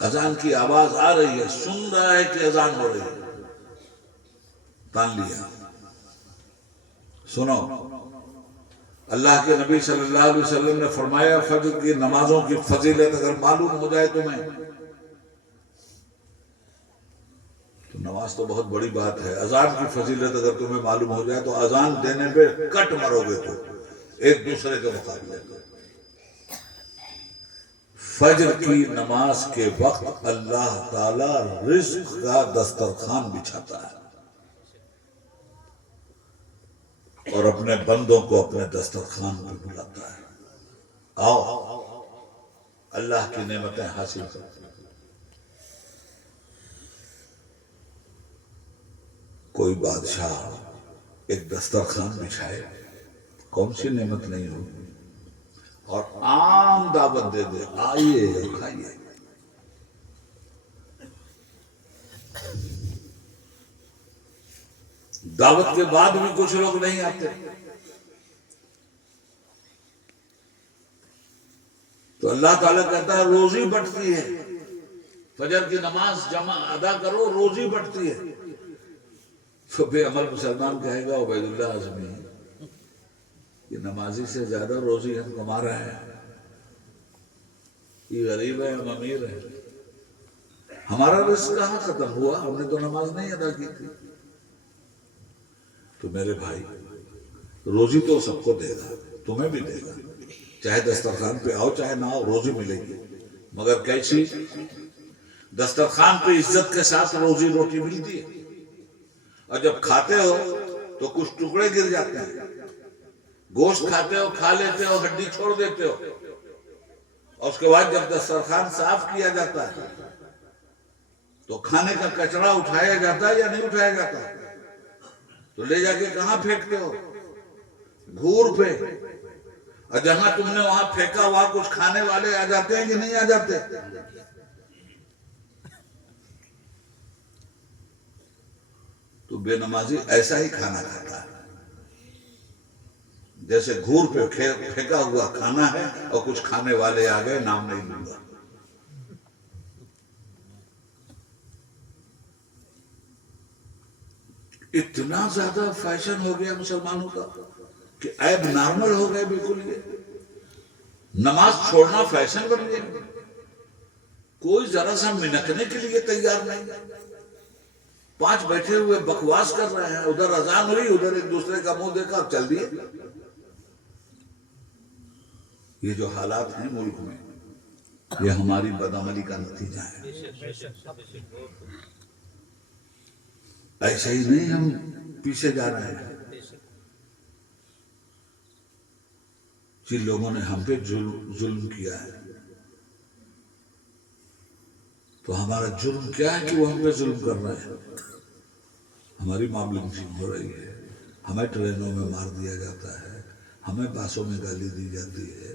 اذان کی آواز آ رہی ہے، سن رہا ہے کہ اذان ہو رہی ہے، تان لیا. سنو، اللہ کے نبی صلی اللہ علیہ وسلم نے فرمایا فجر کی نمازوں کی فضیلت اگر معلوم ہو جائے تمہیں تو نماز تو بہت بڑی بات ہے. اذان کی فضیلت اگر تمہیں معلوم ہو جائے تو اذان دینے پہ کٹ مرو گے تو ایک دوسرے کے مقابلے میں. فجر کی نماز کے وقت اللہ تعالی رزق کا دسترخوان بچھاتا ہے اور اپنے بندوں کو اپنے دسترخوان پر بلاتا ہے. آؤ اللہ کی نعمتیں حاصل کرو. کوئی بادشاہ ایک دسترخوان بچھائے، کون سی نعمت نہیں ہوگی، اور عام دعوت دے دے آئیے اور کھائیے. دعوت کے بعد بھی کچھ لوگ نہیں آتے تو اللہ تعالیٰ کہتا ہے روزی بٹتی ہے. فجر کی نماز جمع ادا کرو، روزی بٹتی ہے. تو بے عمل مسلمان کہے گا عبید اللہ اعظمی یہ نمازی سے زیادہ روزی ہم کما رہے ہیں، یہ غریب ہے ہم امیر ہیں، ہمارا رزق کہاں ختم ہوا، ہم نے تو نماز نہیں ادا کی تھی. تو میرے بھائی روزی تو سب کو دے گا، تمہیں بھی دے گا، چاہے دسترخوان پہ آؤ چاہے نہ آؤ روزی ملے گی. مگر کیسی؟ دسترخوان پہ عزت کے ساتھ روزی روٹی ملتی ہے، اور جب کھاتے ہو تو کچھ ٹکڑے گر جاتے ہیں. گوشت کھاتے ہو، کھا لیتے ہو، ہڈی چھوڑ دیتے ہو، اور اس کے بعد جب دسترخوان صاف کیا جاتا ہے تو کھانے کا کچرا اٹھایا جاتا ہے یا نہیں اٹھایا جاتا؟ تو لے جا کے کہاں پھینکتے ہو؟ گھور پہ. اور جہاں تم نے وہاں پھینکا ہوا کچھ کھانے والے آ جاتے ہیں کہ نہیں آ جاتے؟ تو بے نمازی ایسا ہی کھانا کھاتا ہے جیسے گھور پہ پھینکا ہوا کھانا ہے اور کچھ کھانے والے آ گئے، نام نہیں لوں گا. اتنا زیادہ فیشن ہو گیا مسلمانوں کا کہ عیب نارمل ہو گئے بالکل. یہ نماز چھوڑنا فیشن بن گیا. کوئی ذرا سا منکنے کے لیے تیار نہیں. 5 بیٹھے ہوئے بکواس کر رہے ہیں، ادھر اذان ہوئی، ادھر ایک دوسرے کا منہ دیکھا، چل دیے. یہ جو حالات ہیں ملک میں، یہ ہماری بدعملی کا نتیجہ ہے. ایسے ہی نہیں ہم پیچھے جا رہے ہیں. جن لوگوں نے ہم پہ ظلم کیا ہے، تو ہمارا جرم کیا ہے کہ وہ ہم پہ ظلم کر رہے ہیں؟ ہماری معاملنگ ہو رہی ہے، ہمیں ٹرینوں میں مار دیا جاتا ہے، ہمیں باسوں میں گالی دی جاتی ہے،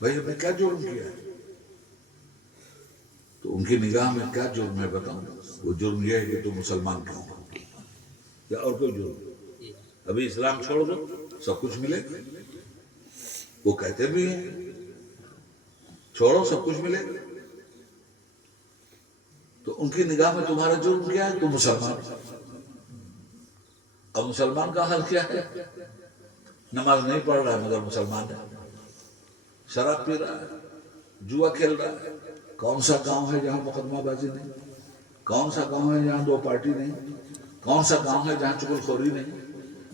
بھائی ہم نے کیا جرم کیا ہے؟ تو ان کی نگاہ میں کیا جرم ہے بتاؤں؟ وہ جرم یہ ہے کہ تم مسلمان کیوں ہو، یا اور کوئی جرم؟ ابھی اسلام چھوڑ دو سب کچھ ملے گا. وہ کہتے بھی ہیں چھوڑو سب کچھ ملے گا. تو ان کی نگاہ میں تمہارا جرم کیا ہے؟ تم مسلمان. اب مسلمان کا حال کیا ہے؟ نماز نہیں پڑھ رہا ہے مگر مسلمان ہے، شراب پی رہا ہے، جوا کھیل رہا ہے. کون سا گاؤں ہے جہاں مقدمہ بازی نہیں؟ کون سا گاؤں ہے جہاں 2 پارٹی نہیں؟ کون سا گاؤں ہے جہاں چغل خوری نہیں؟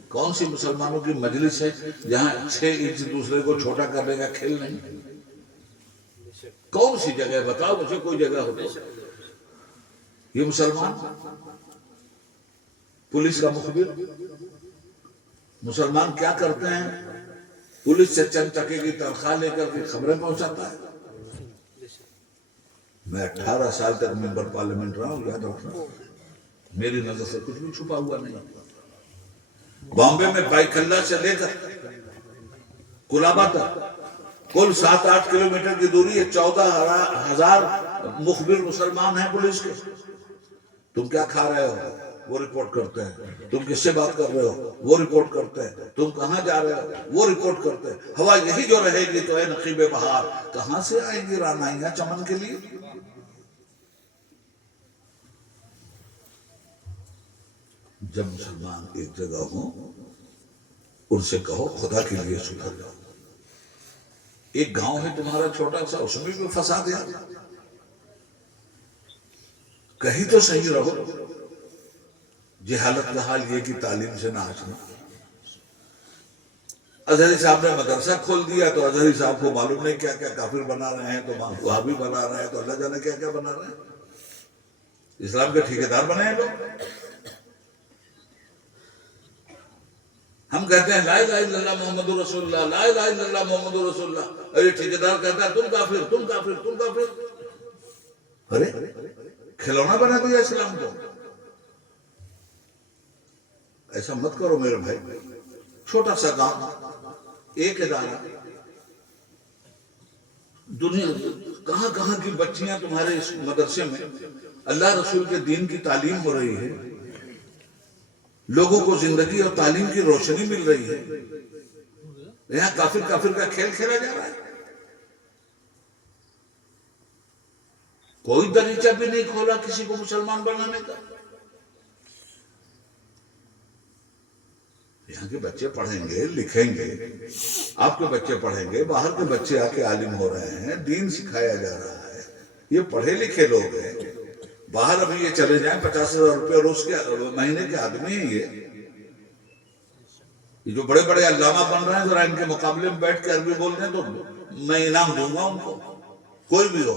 کون سی مسلمانوں کی مجلس ہے جہاں 6 انچ دوسرے کو چھوٹا کرنے کا کھیل نہیں؟ کون سی جگہ بتاؤ مجھے، کوئی جگہ ہو تو. یہ مسلمان پولیس کا مخبر. مسلمان کیا کرتے ہیں؟ پولیس سے چند ٹکے کی تنخواہ لے کر کے خبریں پہنچاتا ہے. میں 18 سال تک ممبر پارلیمنٹ رہا ہوں، یاد رکھنا میری نظر سے کچھ بھی چھپا ہوا نہیں. بامبے میں بائیکھلا سے لے کر کولابا تک کل 7-8 کلومیٹر کی دوری ہے. 14,000 مخبر مسلمان ہیں پولیس کے. تم کیا کھا رہے ہو وہ رپورٹ کرتے ہیں، تم کس سے بات کر رہے ہو وہ رپورٹ کرتے ہیں، تم کہاں جا رہے ہو وہ رپورٹ کرتے ہیں. ہوا یہی جو رہے گی تو اے نقیب بہار کہاں سے آئیں گی رعنائیاں چمن کے لیے؟ جب مسلمان ایک جگہ ہوں ان سے کہو خدا کے لیے سدھر جاؤ. ایک گاؤں ہے تمہارا چھوٹا سا، اس میں بھی فساد ہے، کہیں تو صحیح رہو. جہالت کا حال یہ کہ تعلیم سے نہ آشنا. اظہری صاحب نے مدرسہ کھول دیا تو اظہری صاحب کو معلوم نہیں کیا کیا کافر بنا رہے ہیں، تو وہابی بنا رہے ہیں، تو اللہ جانے کیا کیا بنا رہے ہیں. اسلام کے ٹھیکیدار بنے ہیں لوگ. ہم کہتے ہیں لا الہ الا اللہ محمد رسول اللہ، لا الہ الا اللہ محمد رسول اللہ، اور یہ ٹھیکیدار کہتا ہے تم کافر تم کافر تم کافر. ارے کھلونا بنا دیا اسلام کو. ایسا مت کرو میرے بھائی. چھوٹا سا گاؤں، ایک ادارہ، دنیا کہاں کہاں کی بچیاں تمہارے اس مدرسے میں اللہ رسول کے دین کی تعلیم ہو رہی ہے، لوگوں کو زندگی اور تعلیم کی روشنی مل رہی ہے. یہاں کافر کافر کا کھیل کھیلا جا رہا ہے. کوئی دریچہ بھی نہیں کھولا کسی کو مسلمان بنانے کا. یہاں کے بچے پڑھیں گے لکھیں گے، آپ کے بچے پڑھیں گے، باہر کے بچے آ کے عالم ہو رہے ہیں، دین سکھایا جا رہا ہے. یہ پڑھے لکھے لوگ ہیں. باہر ابھی یہ چلے جائیں 50,000 روپے روز کے مہینے کے آدمی ہیں. یہ جو بڑے بڑے علامہ بن رہے ہیں ذرا ان کے مقابلے میں بیٹھ کے عربی بول رہے ہیں تو میں انعام دوں گا ان کو، کوئی بھی ہو.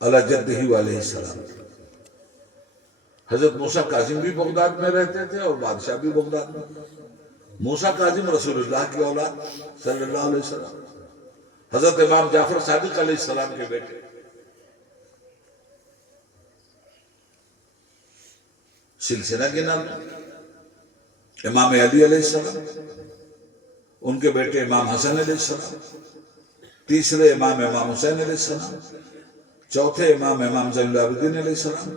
علی جدہ علیہ السلام. حضرت موسیٰ کاظم بھی بغداد میں رہتے تھے اور بادشاہ بھی بغداد میں. موسیٰ کاظم رسول اللہ کی اولاد صلی اللہ علیہ وسلم. حضرت امام جعفر صادق علیہ السلام کے بیٹے. سلسلہ کے نام امام علی علیہ السلام، ان کے بیٹے امام حسن علیہ السلام، تیسرے امام حسین علیہ السلام، چوتھے امام زین العابدین علیہ السلام،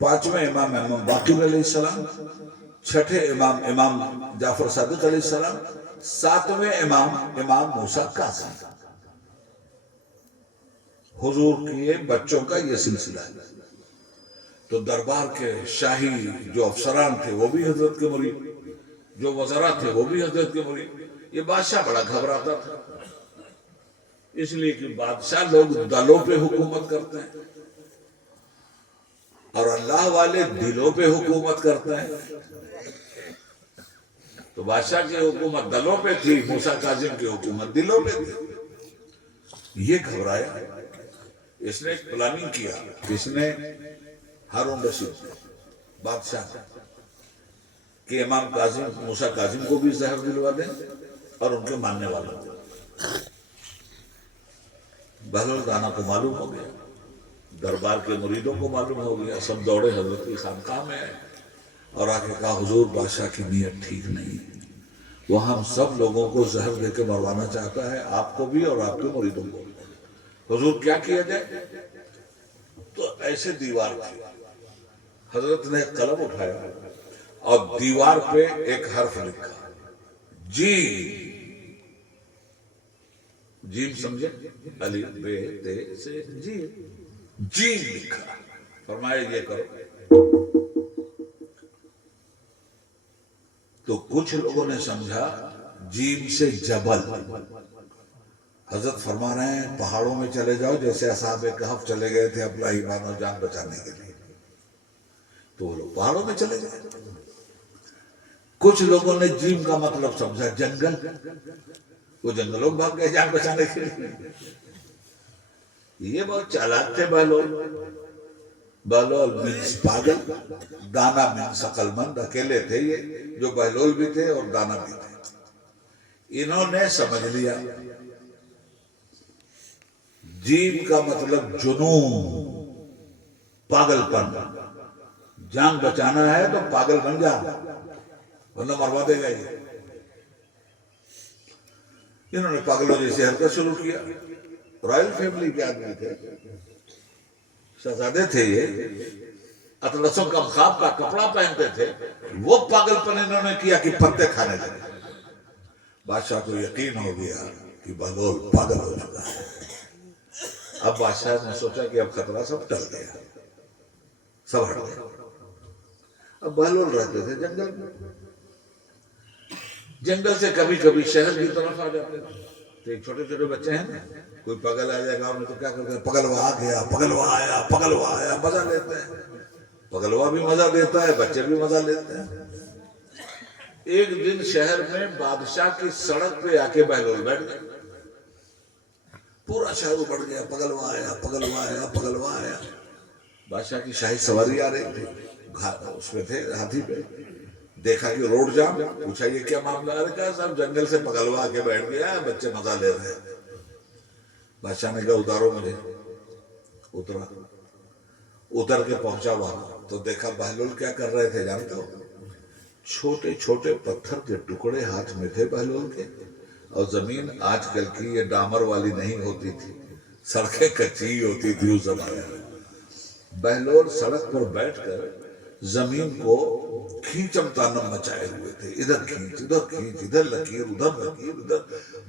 پانچویں امام باقر علیہ السلام، چھٹے امام جعفر صادق علیہ السلام، ساتویں امام موسیٰ کاظم. حضور کے بچوں کا یہ سلسلہ ہے. تو دربار کے شاہی جو افسران تھے وہ بھی حضرت کے مرید، جو وزراء تھے وہ بھی حضرت کے مرید. یہ بادشاہ بڑا گھبراتا تھا، اس لیے کہ بادشاہ لوگ دلوں پہ حکومت کرتے ہیں اور اللہ والے دلوں پہ حکومت کرتے ہیں. تو بادشاہ کی حکومت دلوں پہ تھی، موسیٰ کاظم کی حکومت دلوں پہ تھی. یہ گھبرایا. اس نے ایک پلاننگ کیا. اس نے ہارون رشید بادشاہ کہ امام کاظم موسیٰ کاظم کو بھی زہر دلوا دیں اور ان کے ماننے والوں کو. بہلول دانا کو معلوم ہو گیا، دربار کے مریدوں کو معلوم ہو گیا. سب دوڑے حضرت کی خانقاہ میں آئے اور آ کے کہا حضور بادشاہ کی نیت ٹھیک نہیں، وہ ہم سب لوگوں کو زہر دے کے مروانا چاہتا ہے، آپ کو بھی اور آپ کے مریدوں کو. حضور کیا کیا جائے؟ تو ایسے دیوار تھی. حضرت نے ایک قلم اٹھایا اور دیوار پہ ایک حرف لکھا، جیم سمجھے، علی بے تے سے جیم لکھا. فرمایا یہ کرو. تو کچھ لوگوں نے سمجھا جیم سے جبل. حضرت فرما رہے ہیں پہاڑوں میں چلے جاؤ جیسے اصحاب کہف چلے گئے تھے اپنا ایمان اور جان بچانے کے لیے. تو وہ لوگ پہاڑوں میں چلے گئے. کچھ لوگوں نے جیم کا مطلب سمجھا جنگل، وہ جنگلوں میں بھاگ گئے جان بچانے کے لیے. یہ بہت چالاک تھے بہلول مینس پاگل، دانا مینس عقل مند. اکیلے تھے یہ جو بہلول بھی تھے اور دانا بھی تھے. انہوں نے سمجھ لیا جیم کا مطلب جنون، پاگل پن. جان بچانا ہے تو پاگل بن جا ورنہ مروا دے گا. یہ انہوں نے پاگلوں جیسے حرکت شروع کیا. رائل فیملی کے آدمی تھے، شہزادے تھے. یہ اطلسوں کا خواب کا کپڑا پہنتے تھے. وہ پاگل پن انہوں نے کیا کہ پتے کھانے لگے. بادشاہ کو یقین ہو گیا کہ بہلول پاگل ہو چکا ہے. اب بادشاہ نے سوچا کہ اب خطرہ سب ٹل گیا، سب ہٹ گیا. اب بہلول رہتے تھے جنگل میں. جنگل سے کبھی کبھی شہر کی طرف آ جاتے تھے. تو ایک چھوٹے چھوٹے بچے ہیں نا، کوئی پگل آ جائے گاؤں میں تو کیا کرتے ہیں، پگلوا آ گیا، پگلوا آیا، پگلوا آیا، مزہ لیتے ہیں. پگلوا بھی مزہ دیتا ہے، بچے بھی مزہ لیتے ہیں. ایک دن شہر میں بادشاہ کی سڑک پہ آ کے بہلول بیٹھ گئے. پورا شہر بڑھ گیا، پگلوا آیا، پگلوا آیا، پگلوا آیا. بادشاہ کی شاہی سواری آ رہی تھی، اس پہ تھے ہاتھی پہ. دیکھا کہ روڈ جام. پوچھا یہ کیا معاملہ ہے؟ کہا صاحب جنگل سے پگلوا آ کے بیٹھ گیا، بچے مزہ لے رہے ہیں. بادشاہ نے کہا اتارو مجھے. اتر کے پہنچا وہاں تو دیکھا بہلول کیا کر رہے تھے جانتے ہو؟ چھوٹے چھوٹے پتھر کے ٹکڑے ہاتھ میں تھے بہلول کے. اور زمین آج کل کی یہ ڈامر والی نہیں ہوتی تھی، سڑکیں کچی ہوتی تھی اس زمانے میں. بہلول سڑک پر بیٹھ کر زمین کو کھینچم تانم مچائے ہوئے تھے. ادھر کھینچ، ادھر کھینچ، ادھر لکیر، ادھر لکیر، ادھر.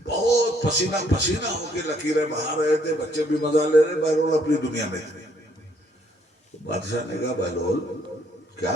بہت پسینہ پسینہ ہو کے لکیریں بہا رہے تھے. بچے بھی مزہ لے رہے. بہلول اپنی دنیا میں تھے. بادشاہ نے کہا بہلول